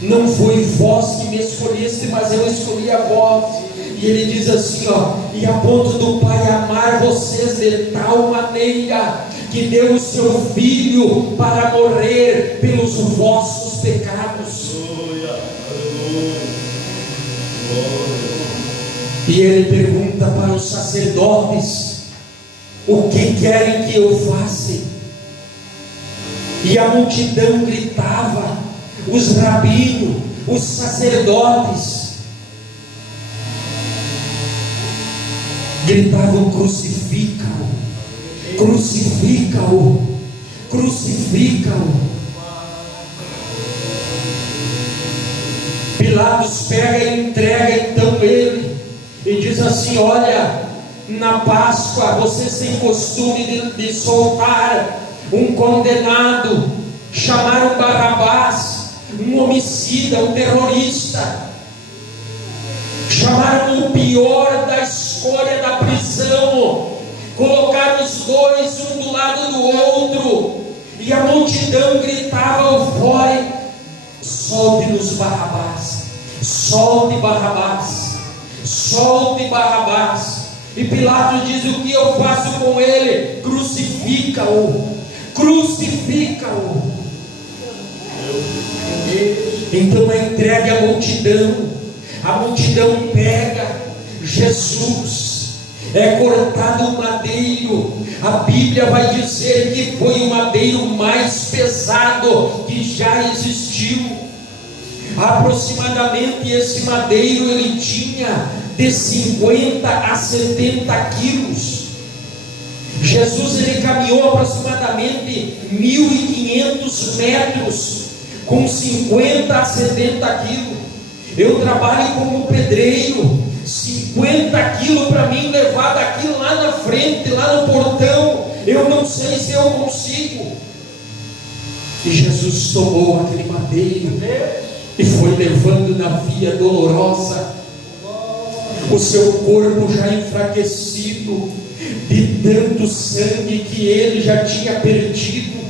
não foi vós que me escolheste, mas eu escolhi a vós. E ele diz assim, e a ponto do Pai amar vocês de tal maneira, que deu o seu Filho para morrer pelos vossos pecados. E ele pergunta para os sacerdotes: o que querem que eu faça? E a multidão gritava, os rabinos, os sacerdotes gritavam: crucifica-o, crucifica-o, crucifica-o. Pilatos pega e entrega então ele, e diz assim: olha, na Páscoa vocês têm costume de soltar um condenado. Chamaram Barrabás, um homicida, um terrorista. Chamaram o pior da escolha da prisão, colocaram os dois um do lado do outro, e a multidão gritava fora: solte-nos Barrabás, solte Barrabás, solte Barrabás. E Pilatos diz: o que eu faço com ele? Crucifica-o, crucifica-o. Então é entregue à multidão. A multidão pega Jesus, é cortado o madeiro. A Bíblia vai dizer que foi o madeiro mais pesado que já existiu. Aproximadamente esse madeiro ele tinha de 50 a 70 quilos. Jesus ele caminhou aproximadamente 1.500 metros com 50 a 70 quilos. Eu trabalho como pedreiro, 50 quilos para mim levar daqui lá na frente, lá no portão, eu não sei se eu consigo. E Jesus tomou aquele madeiro e foi levando na via dolorosa, o seu corpo já enfraquecido de tanto sangue que ele já tinha perdido.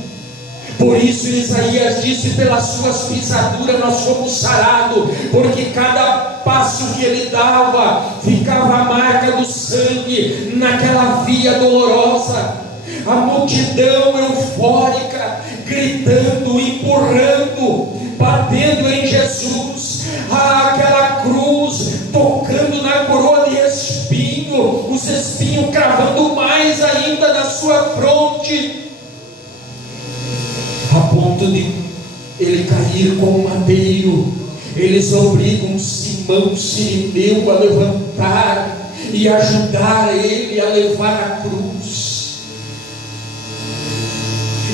Por isso Isaías disse: pelas suas pisaduras nós fomos sarados, porque cada passo que ele dava ficava a marca do sangue naquela via dolorosa. A multidão eufórica, gritando, empurrando, batendo em Jesus, aquela cruz tocando na coroa de espinho, os espinhos cravando mais ainda na sua fronte, a ponto de ele cair como madeiro. Eles obrigam Simão Sirineu a levantar e ajudar ele a levar a cruz.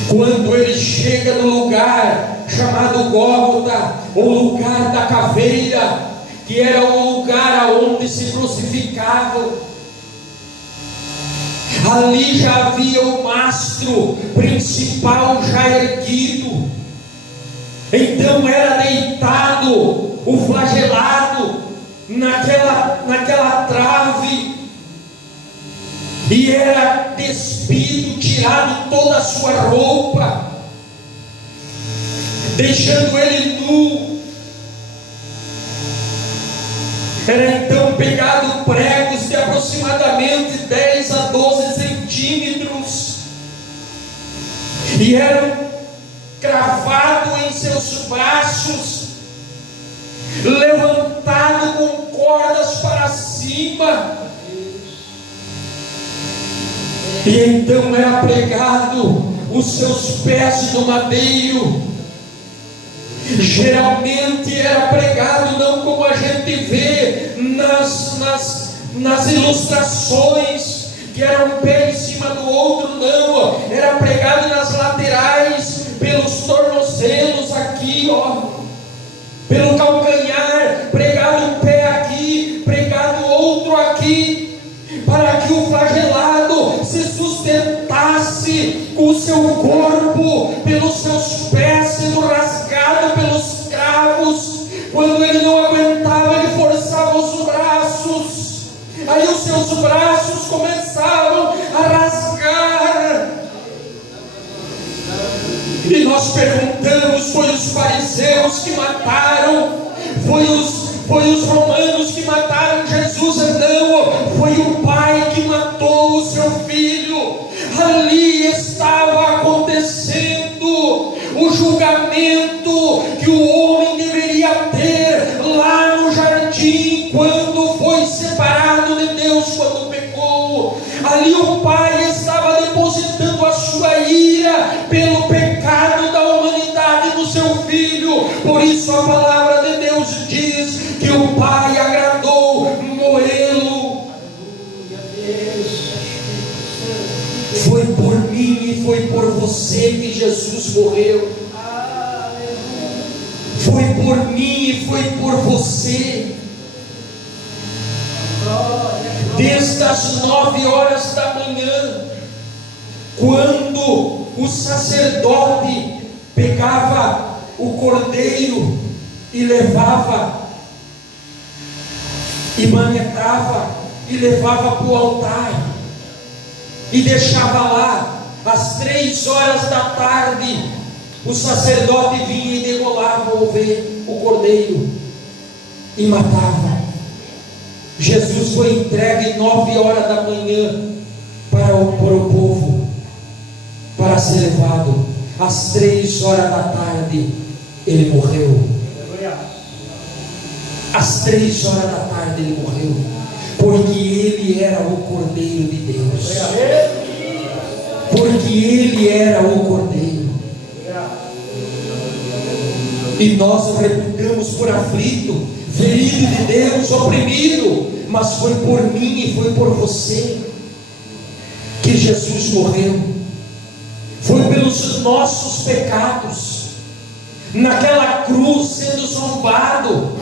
Quando ele chega no lugar chamado Gólgota, o lugar da caveira, que era o lugar onde se crucificavam, ali já havia o mastro principal já erguido. Então era deitado o flagelado naquela trave, e era despido, tirado toda a sua roupa, deixando ele nu. Era então pegado pregos de aproximadamente 10 a 12 centímetros, e eram cravados em seus braços levantado com cordas para cima, e então era pregado os seus pés no madeiro. Geralmente era pregado não como a gente vê nas ilustrações, que era um pé em cima do outro, não, era pregado nas laterais, pelos tornozelos aqui, ó, pelo calcanhar, pregado um pé aqui, pregado outro aqui, para que o flagelado se sustentasse com o seu corpo, pelos seus pés sendo rasgado pelos cravos. Quando ele não aguentava, ele forçava os braços, aí os seus braços começavam a rasgar. E nós perguntamos: foi os fariseus que mataram? Foi os romanos que mataram Jesus? Não, foi o pai que matou o seu filho. Ali estava acontecendo o julgamento que o homem deveria ter lá no jardim, quando foi separado de Deus, quando pecou. Ali o pai estava depositando a sua ira pelo pecado da humanidade do seu filho. Por isso a palavra de Deus diz que o pai agradou moê-lo. Foi por mim e foi por você que Jesus morreu. Foi por mim e foi por você. Desde as 9 horas da manhã, quando o sacerdote pegava o cordeiro e levava, e manetava, e levava para o altar, e deixava lá, às 3 horas da tarde, o sacerdote vinha e degolava o cordeiro, e matava. Jesus foi entregue 9 horas da manhã para o povo, para ser levado. Às 3 horas da tarde ele morreu. Às 3 horas da tarde ele morreu, porque ele era o Cordeiro de Deus. Porque ele era o Cordeiro. E nós o reputamos por aflito, ferido de Deus, oprimido. Mas foi por mim e foi por você que Jesus morreu. Foi pelos nossos pecados, naquela cruz, sendo zombado,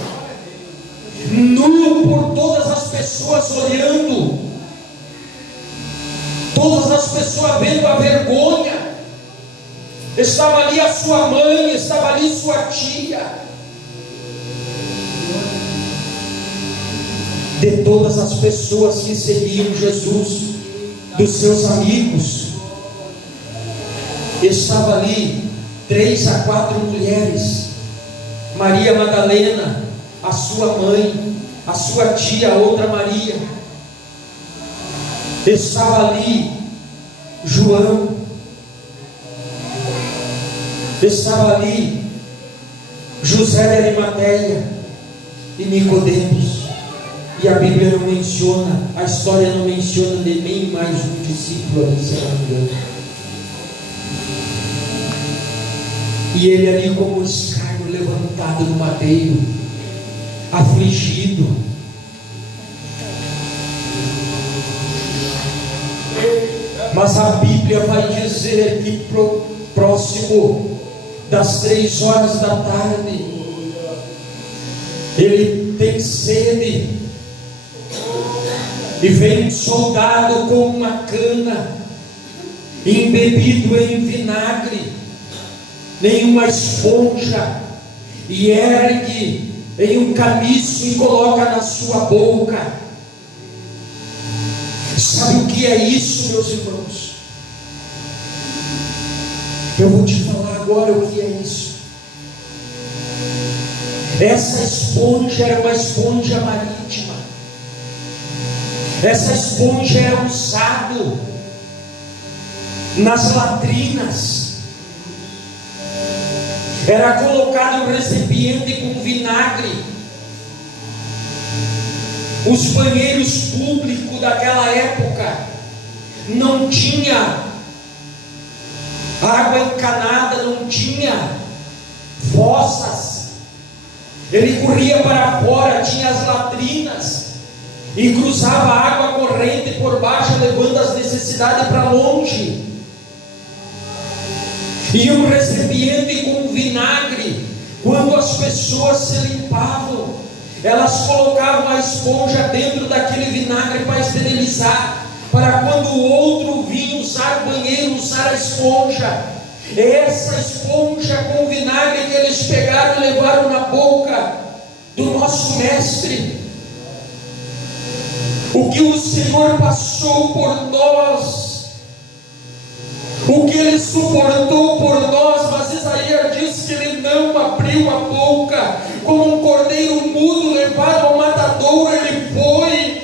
nu por todas as pessoas olhando, todas as pessoas vendo a vergonha. Estava ali a sua mãe, estava ali sua tia. De todas as pessoas que seguiam Jesus, dos seus amigos, estava ali 3 a 4 mulheres: Maria Madalena, a sua mãe, a sua tia, a outra Maria. Estava ali João, estava ali José de Arimateia e Nicodemos. E a Bíblia não menciona, a história não menciona de nem mais um discípulo ali, se não me engano. E ele ali como escárnio, levantado no madeiro, afligido. Mas a Bíblia vai dizer que próximo das 3 horas da tarde, ele tem sede, e vem um soldado com uma cana, embebido em vinagre, nenhuma esponja, e ergue em um caniço e coloca na sua boca. Sabe o que é isso, meus irmãos? Eu vou te falar agora o que é isso. Essa esponja era uma esponja marítima. Essa esponja era usada nas latrinas. Era colocado um recipiente com vinagre, Os banheiros públicos daquela época não tinha água encanada, não tinha fossas. Ele corria para fora, tinha as latrinas e cruzava a água corrente por baixo, levando as necessidades para longe. E um recipiente com vinagre, quando as pessoas se limpavam, elas colocavam a esponja dentro daquele vinagre para esterilizar, para quando o outro vinha usar o banheiro, usar a esponja. Essa esponja com vinagre que eles pegaram e levaram na boca do nosso mestre. O que o Senhor passou por nós, o que Ele suportou por nós, mas Isaías diz que Ele não abriu a boca, como um cordeiro mudo levado ao matadouro, Ele foi.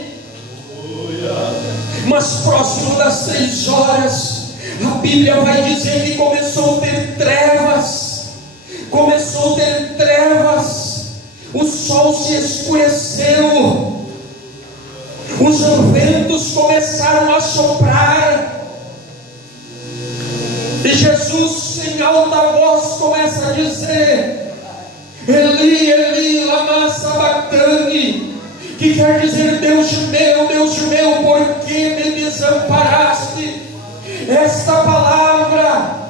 Mas próximo das 3 horas, a Bíblia vai dizer que começou a ter trevas, o sol se escureceu, os ventos começaram a soprar, e Jesus em alta voz começa a dizer: Eli, Eli, lama sabachthani, que quer dizer: Deus meu, por que me desamparaste? Esta palavra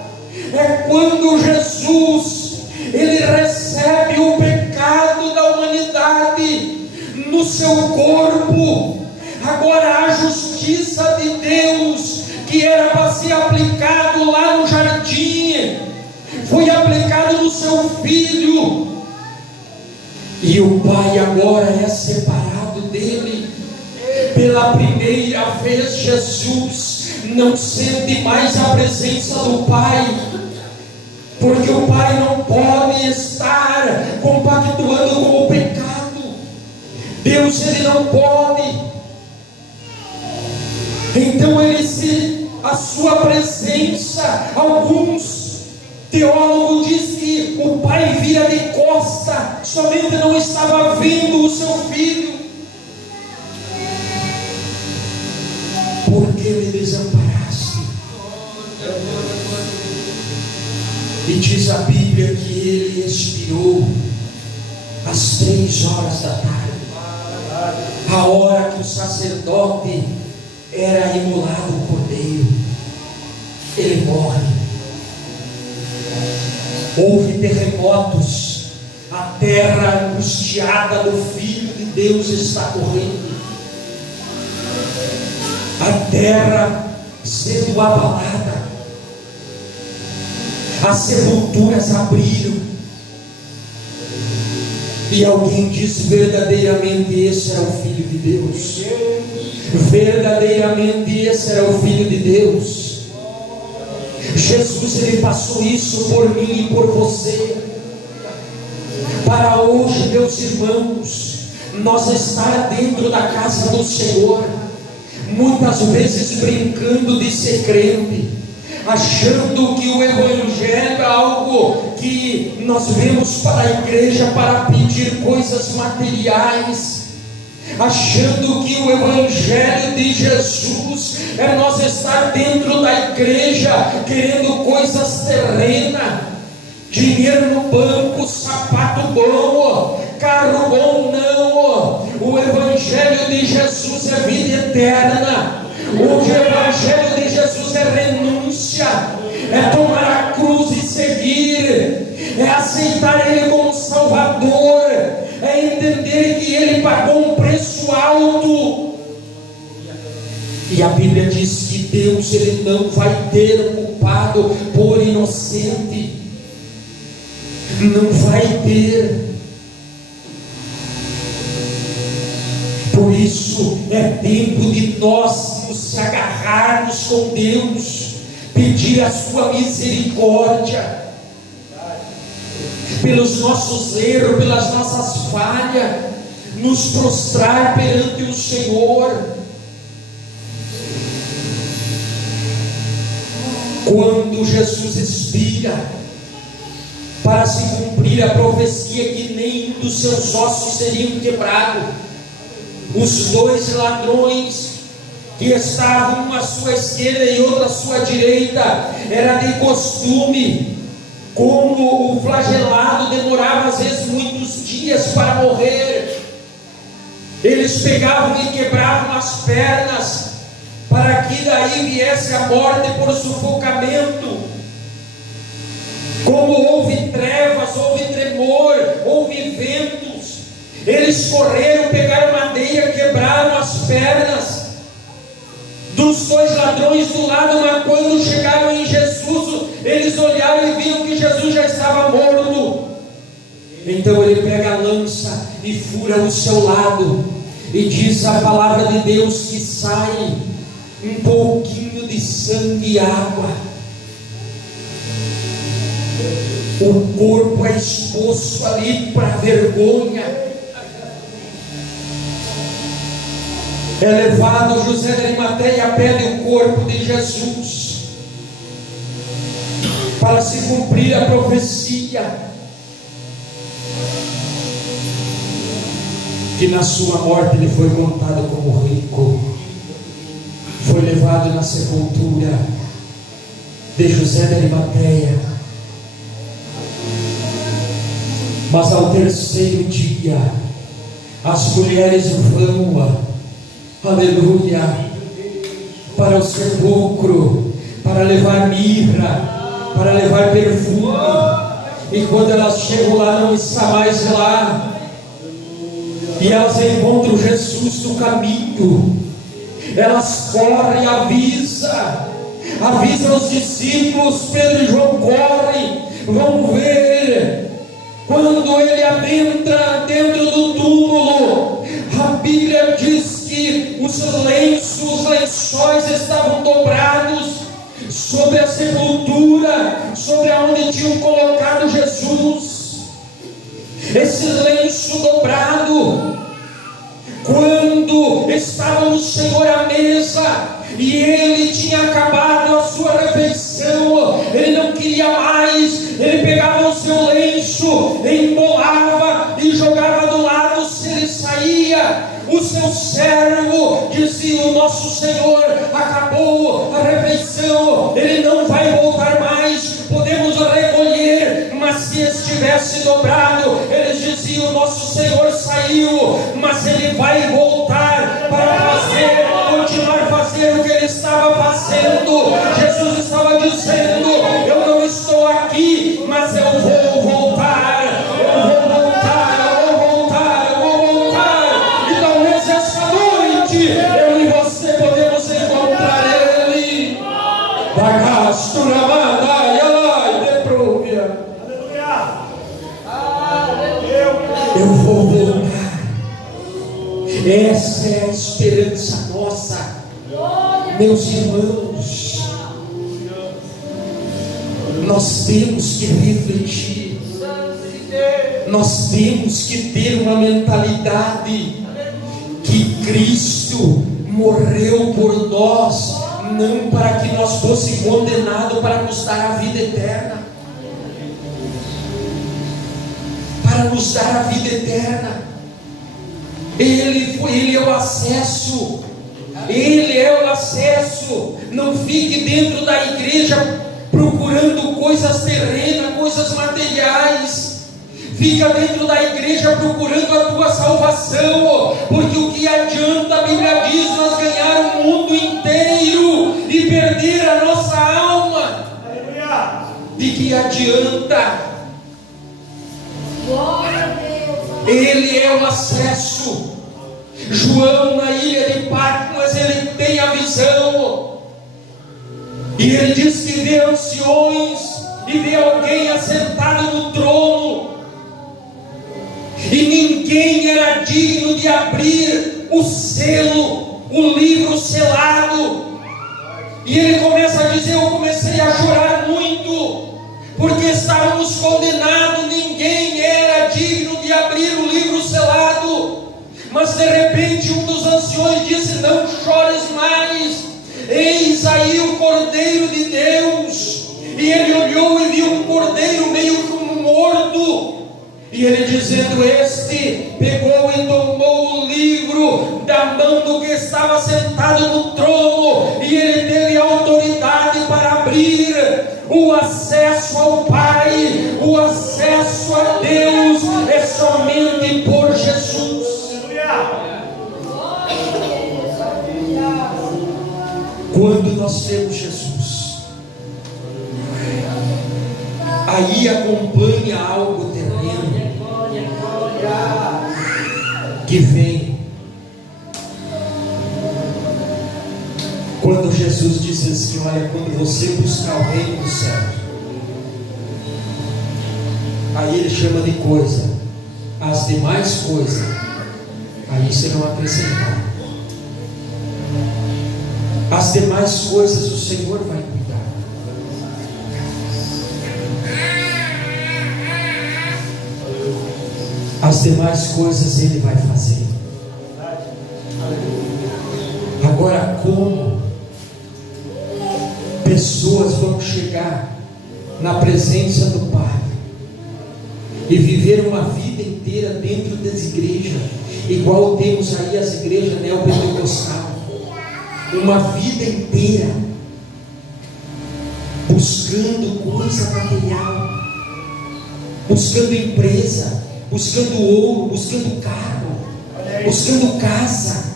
é quando Jesus, Ele recebe o pecado da humanidade no seu corpo. Agora a justiça de Deus, que era para ser aplicado lá no jardim, foi aplicado no seu Filho, e o Pai agora é separado dele. Pela primeira vez Jesus não sente mais a presença do Pai, porque o Pai não pode estar compactuando com o pecado. Deus, Ele não pode. Então a sua presença, alguns teólogos dizem que o Pai vira de costa, somente não estava vendo o seu Filho. Por que me desamparaste? E diz a Bíblia que Ele expirou às 3 horas da tarde, a hora que o sacerdote era imolado o cordeiro. Ele morre. Houve terremotos, a terra angustiada do Filho de Deus está correndo, a terra sendo abalada, as sepulturas abriram, e alguém diz: verdadeiramente esse era o Filho de Deus, verdadeiramente esse era o Filho de Deus. Jesus, Ele passou isso por mim e por você, para hoje, meus irmãos, nós estar dentro da casa do Senhor, muitas vezes brincando de ser crente, achando que o Evangelho é algo que nós vemos para a igreja para pedir coisas materiais, achando que o Evangelho de Jesus é nós estar dentro da igreja querendo coisas terrenas, dinheiro no banco, sapato bom, carro bom. Não, o Evangelho de Jesus é vida eterna. O Evangelho de Jesus é renúncia, é tomar a cruz e seguir, é aceitar Ele como Salvador, é entender que Ele pagou um preço alto. E a Bíblia diz que Deus, Ele não vai ter culpado por inocente, não vai ter. Por isso é tempo de nós nos agarrarmos com Deus, pedir a sua misericórdia pelos nossos erros, pelas nossas falhas, nos prostrar perante o Senhor. Quando Jesus expira, para se cumprir a profecia que nenhum dos seus ossos seriam quebrados, Os dois ladrões que estavam um à sua esquerda e outro à sua direita, era de costume, como o flagelado demorava às vezes muitos dias para morrer, eles pegavam e quebravam as pernas, para que daí viesse a morte por sufocamento. Como houve trevas, houve tremor, houve ventos, eles correram, pegaram madeira, quebraram as pernas dos dois ladrões do lado, mas quando chegaram em Jesus, eles olharam e viram que Jesus já estava morto. Então ele pega a lança e fura o seu lado, e diz a palavra de Deus que sai um pouquinho de sangue e água. O corpo é exposto ali para vergonha. É levado, José de Arimateia pede o corpo de Jesus para se cumprir a profecia que na sua morte ele foi contado como rico. Foi levado na sepultura de José de Arimateia. Mas ao terceiro dia, as mulheres vão, aleluia, para o sepulcro, para levar mirra, para levar perfume. E quando elas chegam lá, não está mais lá. E elas encontram Jesus no caminho. Elas correm e avisam os discípulos. Pedro e João correm, vão ver. Quando ele adentra dentro do túmulo, a Bíblia diz que os lençóis estavam dobrados sobre a sepultura, sobre aonde tinham colocado Jesus. Esse lenço dobrado, quando estava o Senhor à mesa e ele tinha acabado a sua refeição, ele não queria mais, ele pegava o seu lenço, embolava e jogava do lado. Se ele saía, o seu servo dizia: o nosso Senhor acabou a refeição, ele não vai voltar mais, podemos recolher. Mas se estivesse dobrado, eles diziam: o nosso Senhor saiu, mas ele vai voltar para continuar fazendo o que ele estava fazendo. Jesus estava dizendo: eu não estou aqui, mas eu vou voltar, eu vou voltar, eu vou voltar, eu vou voltar. E talvez essa noite eu e você podemos encontrar ele. Eu vou voltar. Essa é a esperança nossa, meus irmãos. Nós temos que refletir, nós temos que ter uma mentalidade que Cristo morreu por nós, não para que nós fosse condenado para nos dar a vida eterna, para nos dar a vida eterna. Ele é o acesso. Ele é o acesso. Não fique dentro da igreja procurando coisas terrenas, coisas materiais. Fica dentro da igreja procurando a tua salvação, porque o que adianta, a Bíblia diz, nós ganhar o mundo inteiro e perder a nossa alma? De que adianta? Ele é o acesso. João, na ilha de Patmos, ele tem a visão, e ele diz que vê anciões e vê alguém assentado no trono, e ninguém era digno de abrir o selo, o livro selado. E ele começa a dizer: eu comecei a chorar muito, porque estávamos condenados, ninguém era digno de abrir o livro selado. Mas de repente um dos anciões disse: não chores mais, eis aí o Cordeiro de Deus. E ele olhou e viu um cordeiro meio como morto, e ele dizendo: este pegou e tomou o livro da da mão do que estava sentado no trono, e ele teve autoridade para abrir o acesso ao Pai, o acesso a Deus é somente por Jesus. Quando nós temos Jesus, aí acompanha algo terreno que vem. Quando Jesus disse assim: olha, quando você buscar o reino do céu, aí ele chama de coisa, as demais coisas aí serão acrescentadas. As demais coisas o Senhor vai cuidar. As demais coisas Ele vai fazer. Agora, como pessoas vão chegar na presença do Pai e viver uma vida inteira dentro das igrejas, igual temos aí as igrejas neopentecostais, uma vida inteira buscando coisa material, buscando empresa, buscando ouro, buscando carro, buscando casa,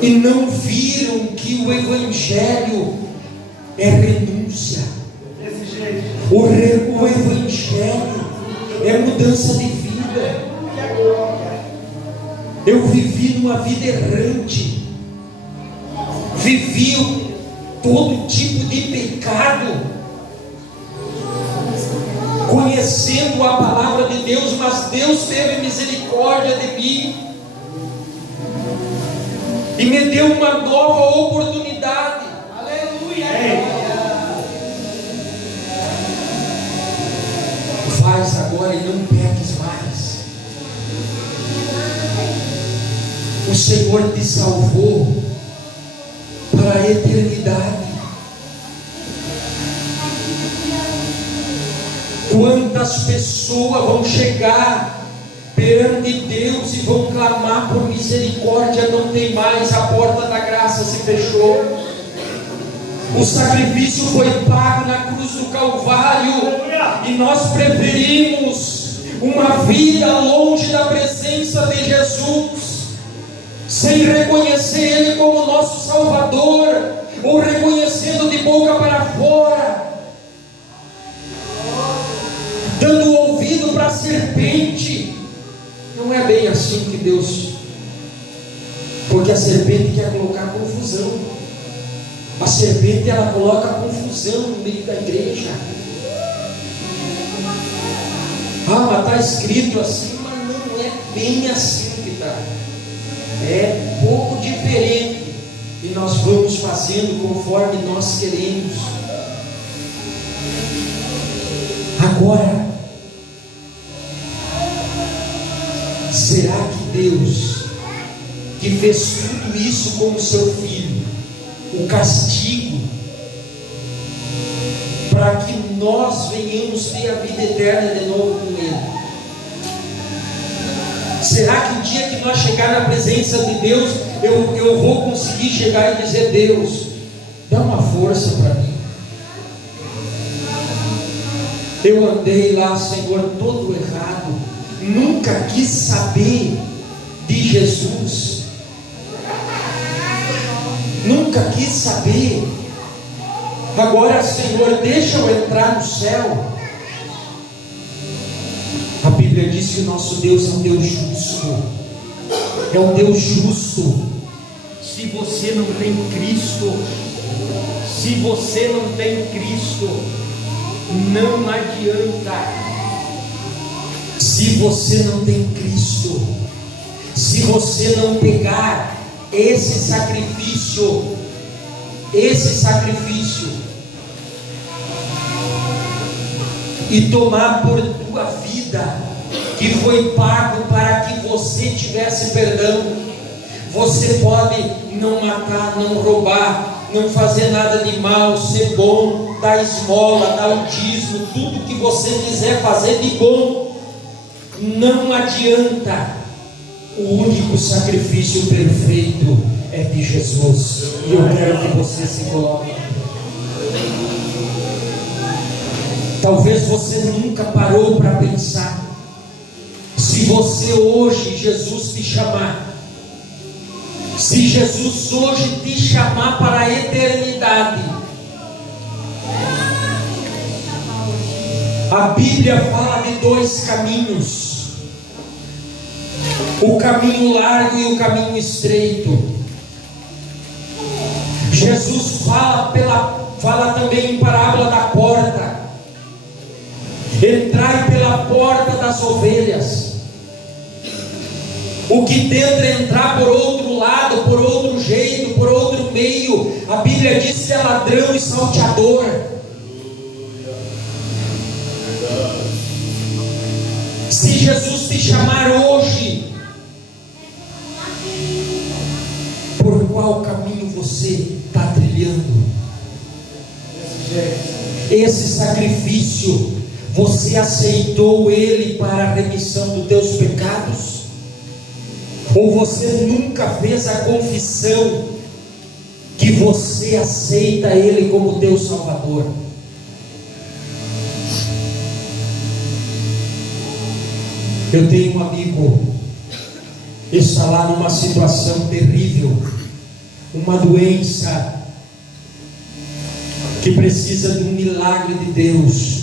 e não viram que o Evangelho é renúncia, o Evangelho é mudança de vida. Eu vivi numa vida errante, vivi todo tipo de pecado, conhecendo a palavra de Deus, mas Deus teve misericórdia de mim e me deu uma nova oportunidade. Aleluia! Faz agora e não peques mais. O Senhor te salvou para a eternidade. Quantas pessoas vão chegar perante Deus e vão clamar por misericórdia? Não tem mais, a porta da graça se fechou. O sacrifício foi pago na cruz do Calvário, e nós preferimos uma vida longe da presença de Jesus, sem reconhecer Ele como nosso Salvador, ou reconhecendo de boca para fora, dando ouvido para a serpente. Não é bem assim que Deus, porque a serpente quer colocar confusão. A serpente, ela coloca confusão no meio da igreja. Ah, mas está escrito assim, mas não é bem assim que está. É um pouco diferente, e nós vamos fazendo conforme nós queremos. Agora, será que Deus, que fez tudo isso com o seu filho, o castigo, para que nós venhamos ter a vida eterna de novo com Ele, será que o dia que nós chegar na presença de Deus, eu vou conseguir chegar e dizer: Deus, dá uma força para mim? Eu andei lá, Senhor, todo errado, nunca quis saber de Jesus, nunca quis saber. Agora, Senhor, deixa eu entrar no céu. A Bíblia diz que o nosso Deus é um Deus justo, é um Deus justo. Se você não tem Cristo, se você não tem Cristo, não adianta. Se você não tem Cristo, se você não pegar esse sacrifício e tomar por tua vida, que foi pago para que você tivesse perdão, você pode não matar, não roubar, não fazer nada de mal, ser bom, dar esmola, dar o dízimo, tudo que você quiser fazer de bom. Não adianta, o único sacrifício perfeito é de Jesus. E eu quero que você se coloque. Talvez você nunca parou para pensar. Se você hoje, Jesus te chamar, se Jesus hoje te chamar para a eternidade, a Bíblia fala de dois caminhos: o caminho largo e o caminho estreito. Jesus fala também em parábola da porta: entrai pela porta das ovelhas. O que tenta entrar por outro lado, por outro jeito, por outro meio, a Bíblia diz que é ladrão e salteador. Se Jesus te chamar hoje, por qual caminho você está trilhando? Esse sacrifício, você aceitou ele para a remissão dos teus pecados? Ou você nunca fez a confissão que você aceita ele como teu Salvador? Eu tenho um amigo, está lá numa situação terrível, uma doença que precisa de um milagre de Deus.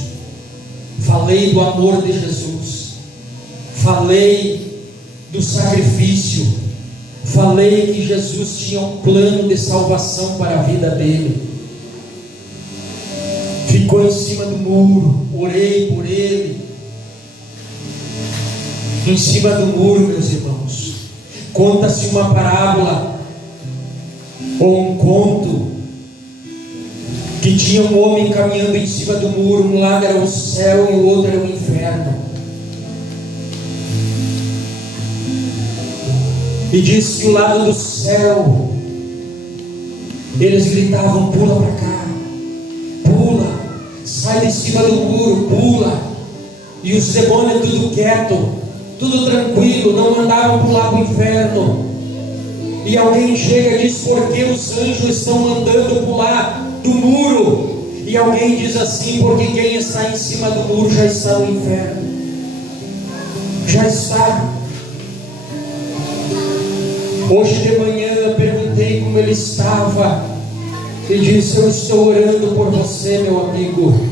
Falei do amor de Jesus, falei do sacrifício, falei que Jesus tinha um plano de salvação para a vida dele. Ficou em cima do muro, orei por ele. Em cima do muro, meus irmãos, conta-se uma parábola ou um conto que tinha um homem caminhando em cima do muro. Um lado era o céu e o outro era o inferno. E diz que o lado do céu, eles gritavam: pula para cá, pula, sai de cima do muro, pula. E os demônios tudo quieto, tudo tranquilo, não mandavam pular para o inferno. E alguém chega e diz: por que os anjos estão mandando pular do muro? E alguém diz assim: porque quem está em cima do muro já está no inferno, já está. Hoje de manhã eu perguntei como ele estava, e disse: eu estou orando por você, meu amigo.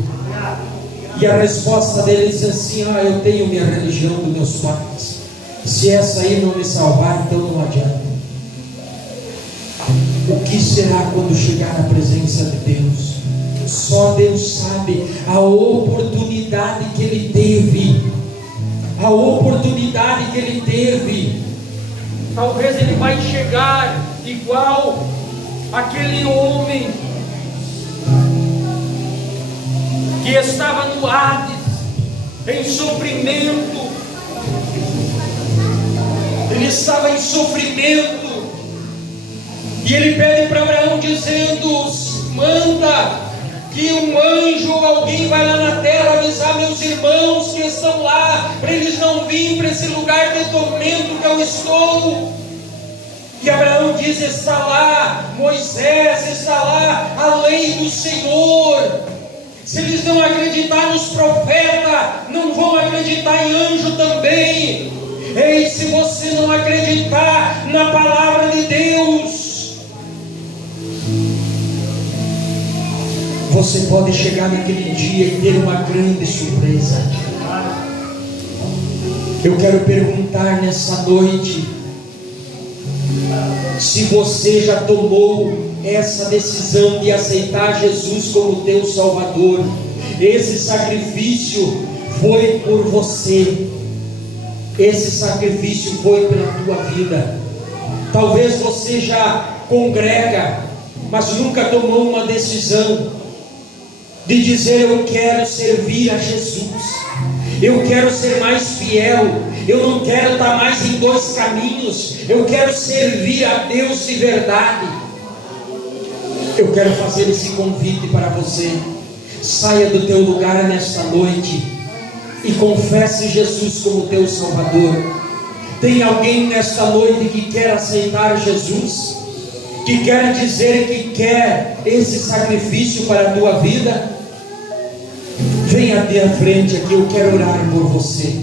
E a resposta dele disse assim: eu tenho minha religião dos meus pais, se essa aí não me salvar, então não adianta. O que será quando chegar na presença de Deus? Só Deus sabe a oportunidade que ele teve, a oportunidade que ele teve. Talvez ele vai chegar igual aquele homem que estava no Hades, em sofrimento. Ele estava em sofrimento, e ele pede para Abraão dizendo: manda que um anjo ou alguém vai lá na terra avisar meus irmãos que estão lá, para eles não virem para esse lugar de tormento que eu estou. E Abraão diz: está lá Moisés, está lá a lei do Senhor. Se eles não acreditar nos profetas, não vão acreditar em anjo também. Ei, se você não acreditar na palavra de Deus, você pode chegar naquele dia e ter uma grande surpresa. Eu quero perguntar nessa noite, se você já tomou essa decisão de aceitar Jesus como teu Salvador. Esse sacrifício foi por você, esse sacrifício foi pela tua vida. Talvez você já congrega, mas nunca tomou uma decisão de dizer: eu quero servir a Jesus, eu quero ser mais fiel, eu não quero estar mais em dois caminhos, eu quero servir a Deus de verdade. Eu quero fazer esse convite para você. Saia do teu lugar nesta noite e confesse Jesus como teu Salvador. Tem alguém nesta noite que quer aceitar Jesus? Que quer dizer que quer esse sacrifício para a tua vida? Venha até a frente aqui, eu quero orar por você.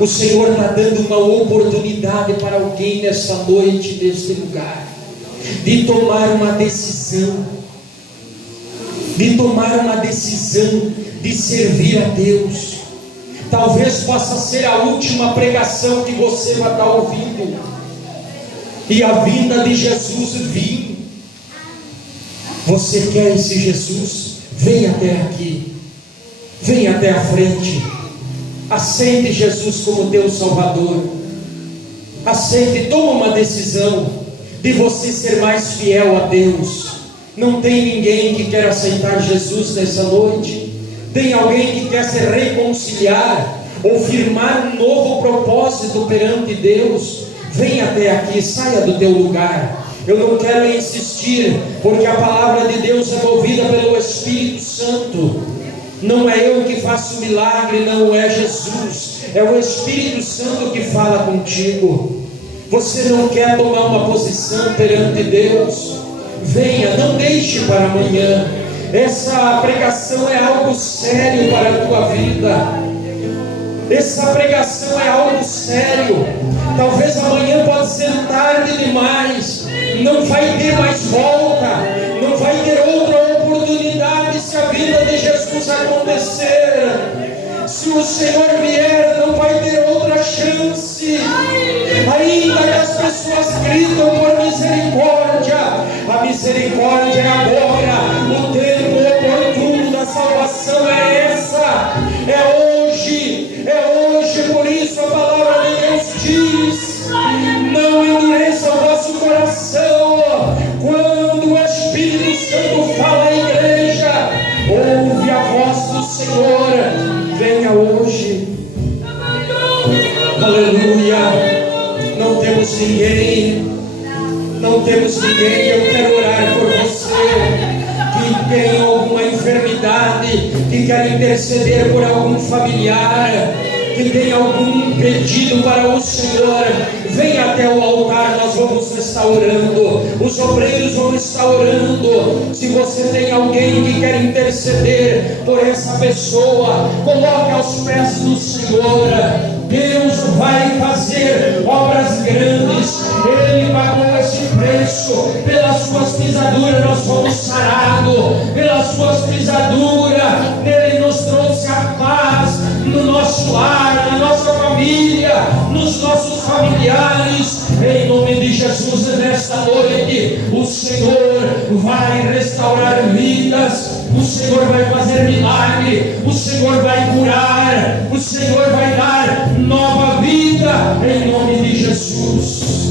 O Senhor está dando uma oportunidade para alguém nesta noite, neste lugar, de tomar uma decisão, de servir a Deus. Talvez possa ser a última pregação que você vai estar ouvindo, e a vinda de Jesus vir. Você quer esse Jesus? Venha até aqui, venha até a frente, aceite Jesus como teu Salvador, aceite, toma uma decisão de você ser mais fiel a Deus. Não tem ninguém que quer aceitar Jesus nessa noite? Tem alguém que quer se reconciliar ou firmar um novo propósito perante Deus? Venha até aqui, saia do teu lugar. Eu não quero insistir, porque a palavra de Deus é movida pelo Espírito Santo. Não é eu que faço milagre, não é Jesus, é o Espírito Santo que fala contigo. Você não quer tomar uma posição perante Deus? Venha, não deixe para amanhã. Essa pregação é algo sério para a tua vida. Essa pregação é algo sério. Talvez amanhã pode ser tarde demais. Não vai ter mais volta. Não vai ter outra oportunidade se a vida de Jesus acontecer. Se o Senhor vier, não vai ter outra chance. Ainda que as pessoas gritam por misericórdia, a misericórdia é agora. O tempo oportuno da salvação é essa. É hoje, por isso a palavra de Deus diz: não endureça o vosso coração. Quando o Espírito Santo fala à igreja, ouve a voz do Senhor. Venha hoje. Aleluia. Não temos ninguém. Eu quero orar por você que tem alguma enfermidade, que quer interceder por algum familiar, que tem algum pedido para o Senhor. Venha até o altar, nós vamos estar orando. Os obreiros vão estar orando. Se você tem alguém que quer interceder por essa pessoa, coloque aos pés do Senhor. Deus vai fazer obras grandes. Ele pagou esse preço. Pelas suas pisaduras nós fomos sarados. Pelas suas pisaduras Ele nos trouxe a paz no nosso lar, na nossa família, nos nossos familiares. Em nome de Jesus, nesta noite o Senhor vai restaurar vidas. O Senhor vai fazer milagre. O Senhor vai curar. O Senhor vai dar nova vida em nome de Jesus.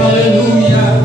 Aleluia.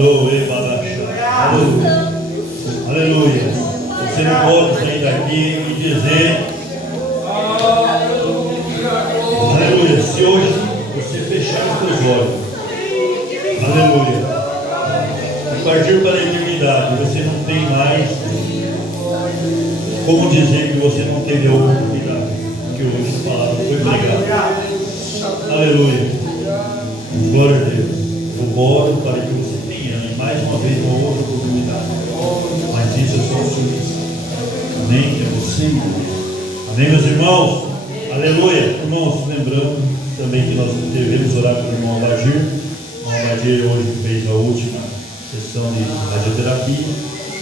Aleluia. Aleluia. Você não pode sair daqui e dizer, aleluia, se hoje você fechar os seus olhos, aleluia, e partir para a eternidade, você não tem mais como dizer que você não teve a oportunidade, que hoje a palavra foi pregada. Aleluia. Glória a Deus. Eu oro para que você tenha mais uma vez uma outra oportunidade. Mas isso é só o Senhor. Amém? É você. Amém, meus irmãos? Aleluia. Irmãos, lembrando também que nós devemos orar pelo irmão Alagir. O irmão Alagir hoje fez a última sessão de radioterapia.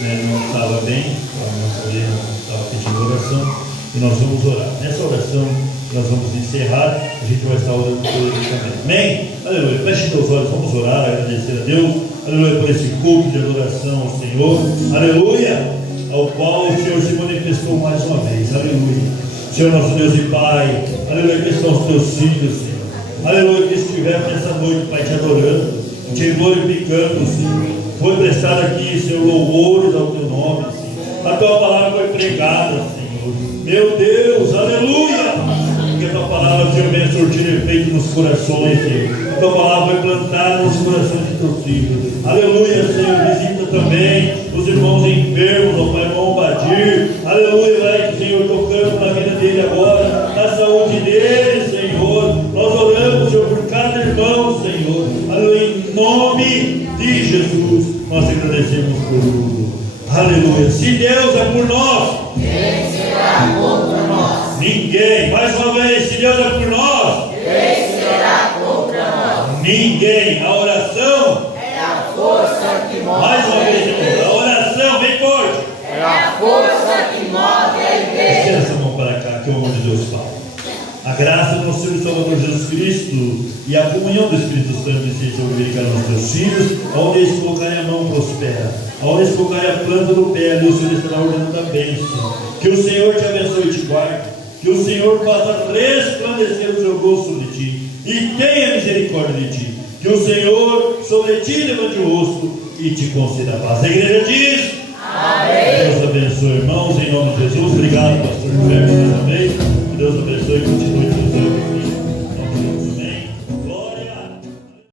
Não estava bem, a nossa orelha estava pedindo oração. E nós vamos orar. Nessa oração, nós vamos encerrar. A gente vai estar orando por ele também. Amém? Aleluia. Feche seus olhos, vamos orar, agradecer a Deus. Aleluia, por esse culto de adoração ao Senhor. Aleluia, ao qual o Senhor se manifestou mais uma vez. Aleluia. Senhor nosso Deus e Pai. Aleluia, que estão os teus filhos, Senhor. Aleluia, que estiveram nessa noite, Pai, te adorando, te glorificando, Senhor. Foi prestado aqui, Senhor, louvores ao teu nome, Senhor. A tua palavra foi pregada, Senhor. Meu Deus, aleluia! Que a tua palavra, Senhor, venha surtir efeito nos corações, Senhor. A tua palavra vai plantar nos corações de teus filhos. Aleluia, Senhor. Visita também os irmãos enfermos, ó Pai, irmão Badir. Aleluia, vai, Senhor, tocando na vida dele agora, na saúde dele, Senhor. Nós oramos, Senhor, por cada irmão, Senhor. Aleluia, em nome de Jesus, nós agradecemos por tudo. Aleluia. Se Deus é por nós, Quem será contra nós? Ninguém. Mais uma vez, se Deus é por nós, Quem será contra nós? Ninguém. A oração É a força que move mais uma a vez, irmão. igreja. A oração bem forte. É a força que move a igreja. Estenda essa mão para cá, que é o amor de Deus Pai. A graça do nosso Senhor e Salvador Jesus Cristo e a comunhão do Espírito Santo esteja sobre cada um dos teus filhos. Aonde eles colocarem a mão, prospera. Aonde eles colocarem a planta do pé, ali o Senhor estará ordenando a bênção. Que o Senhor te abençoe e te guarde. Que o Senhor faça resplandecer o seu rosto sobre ti e tenha misericórdia de ti. Que o Senhor sobre ti levante o rosto e te conceda a paz. A igreja diz: amém. Deus abençoe, irmãos, em nome de Jesus. Obrigado, pastor Gilberto, mais uma vez. Que Deus abençoe e continue.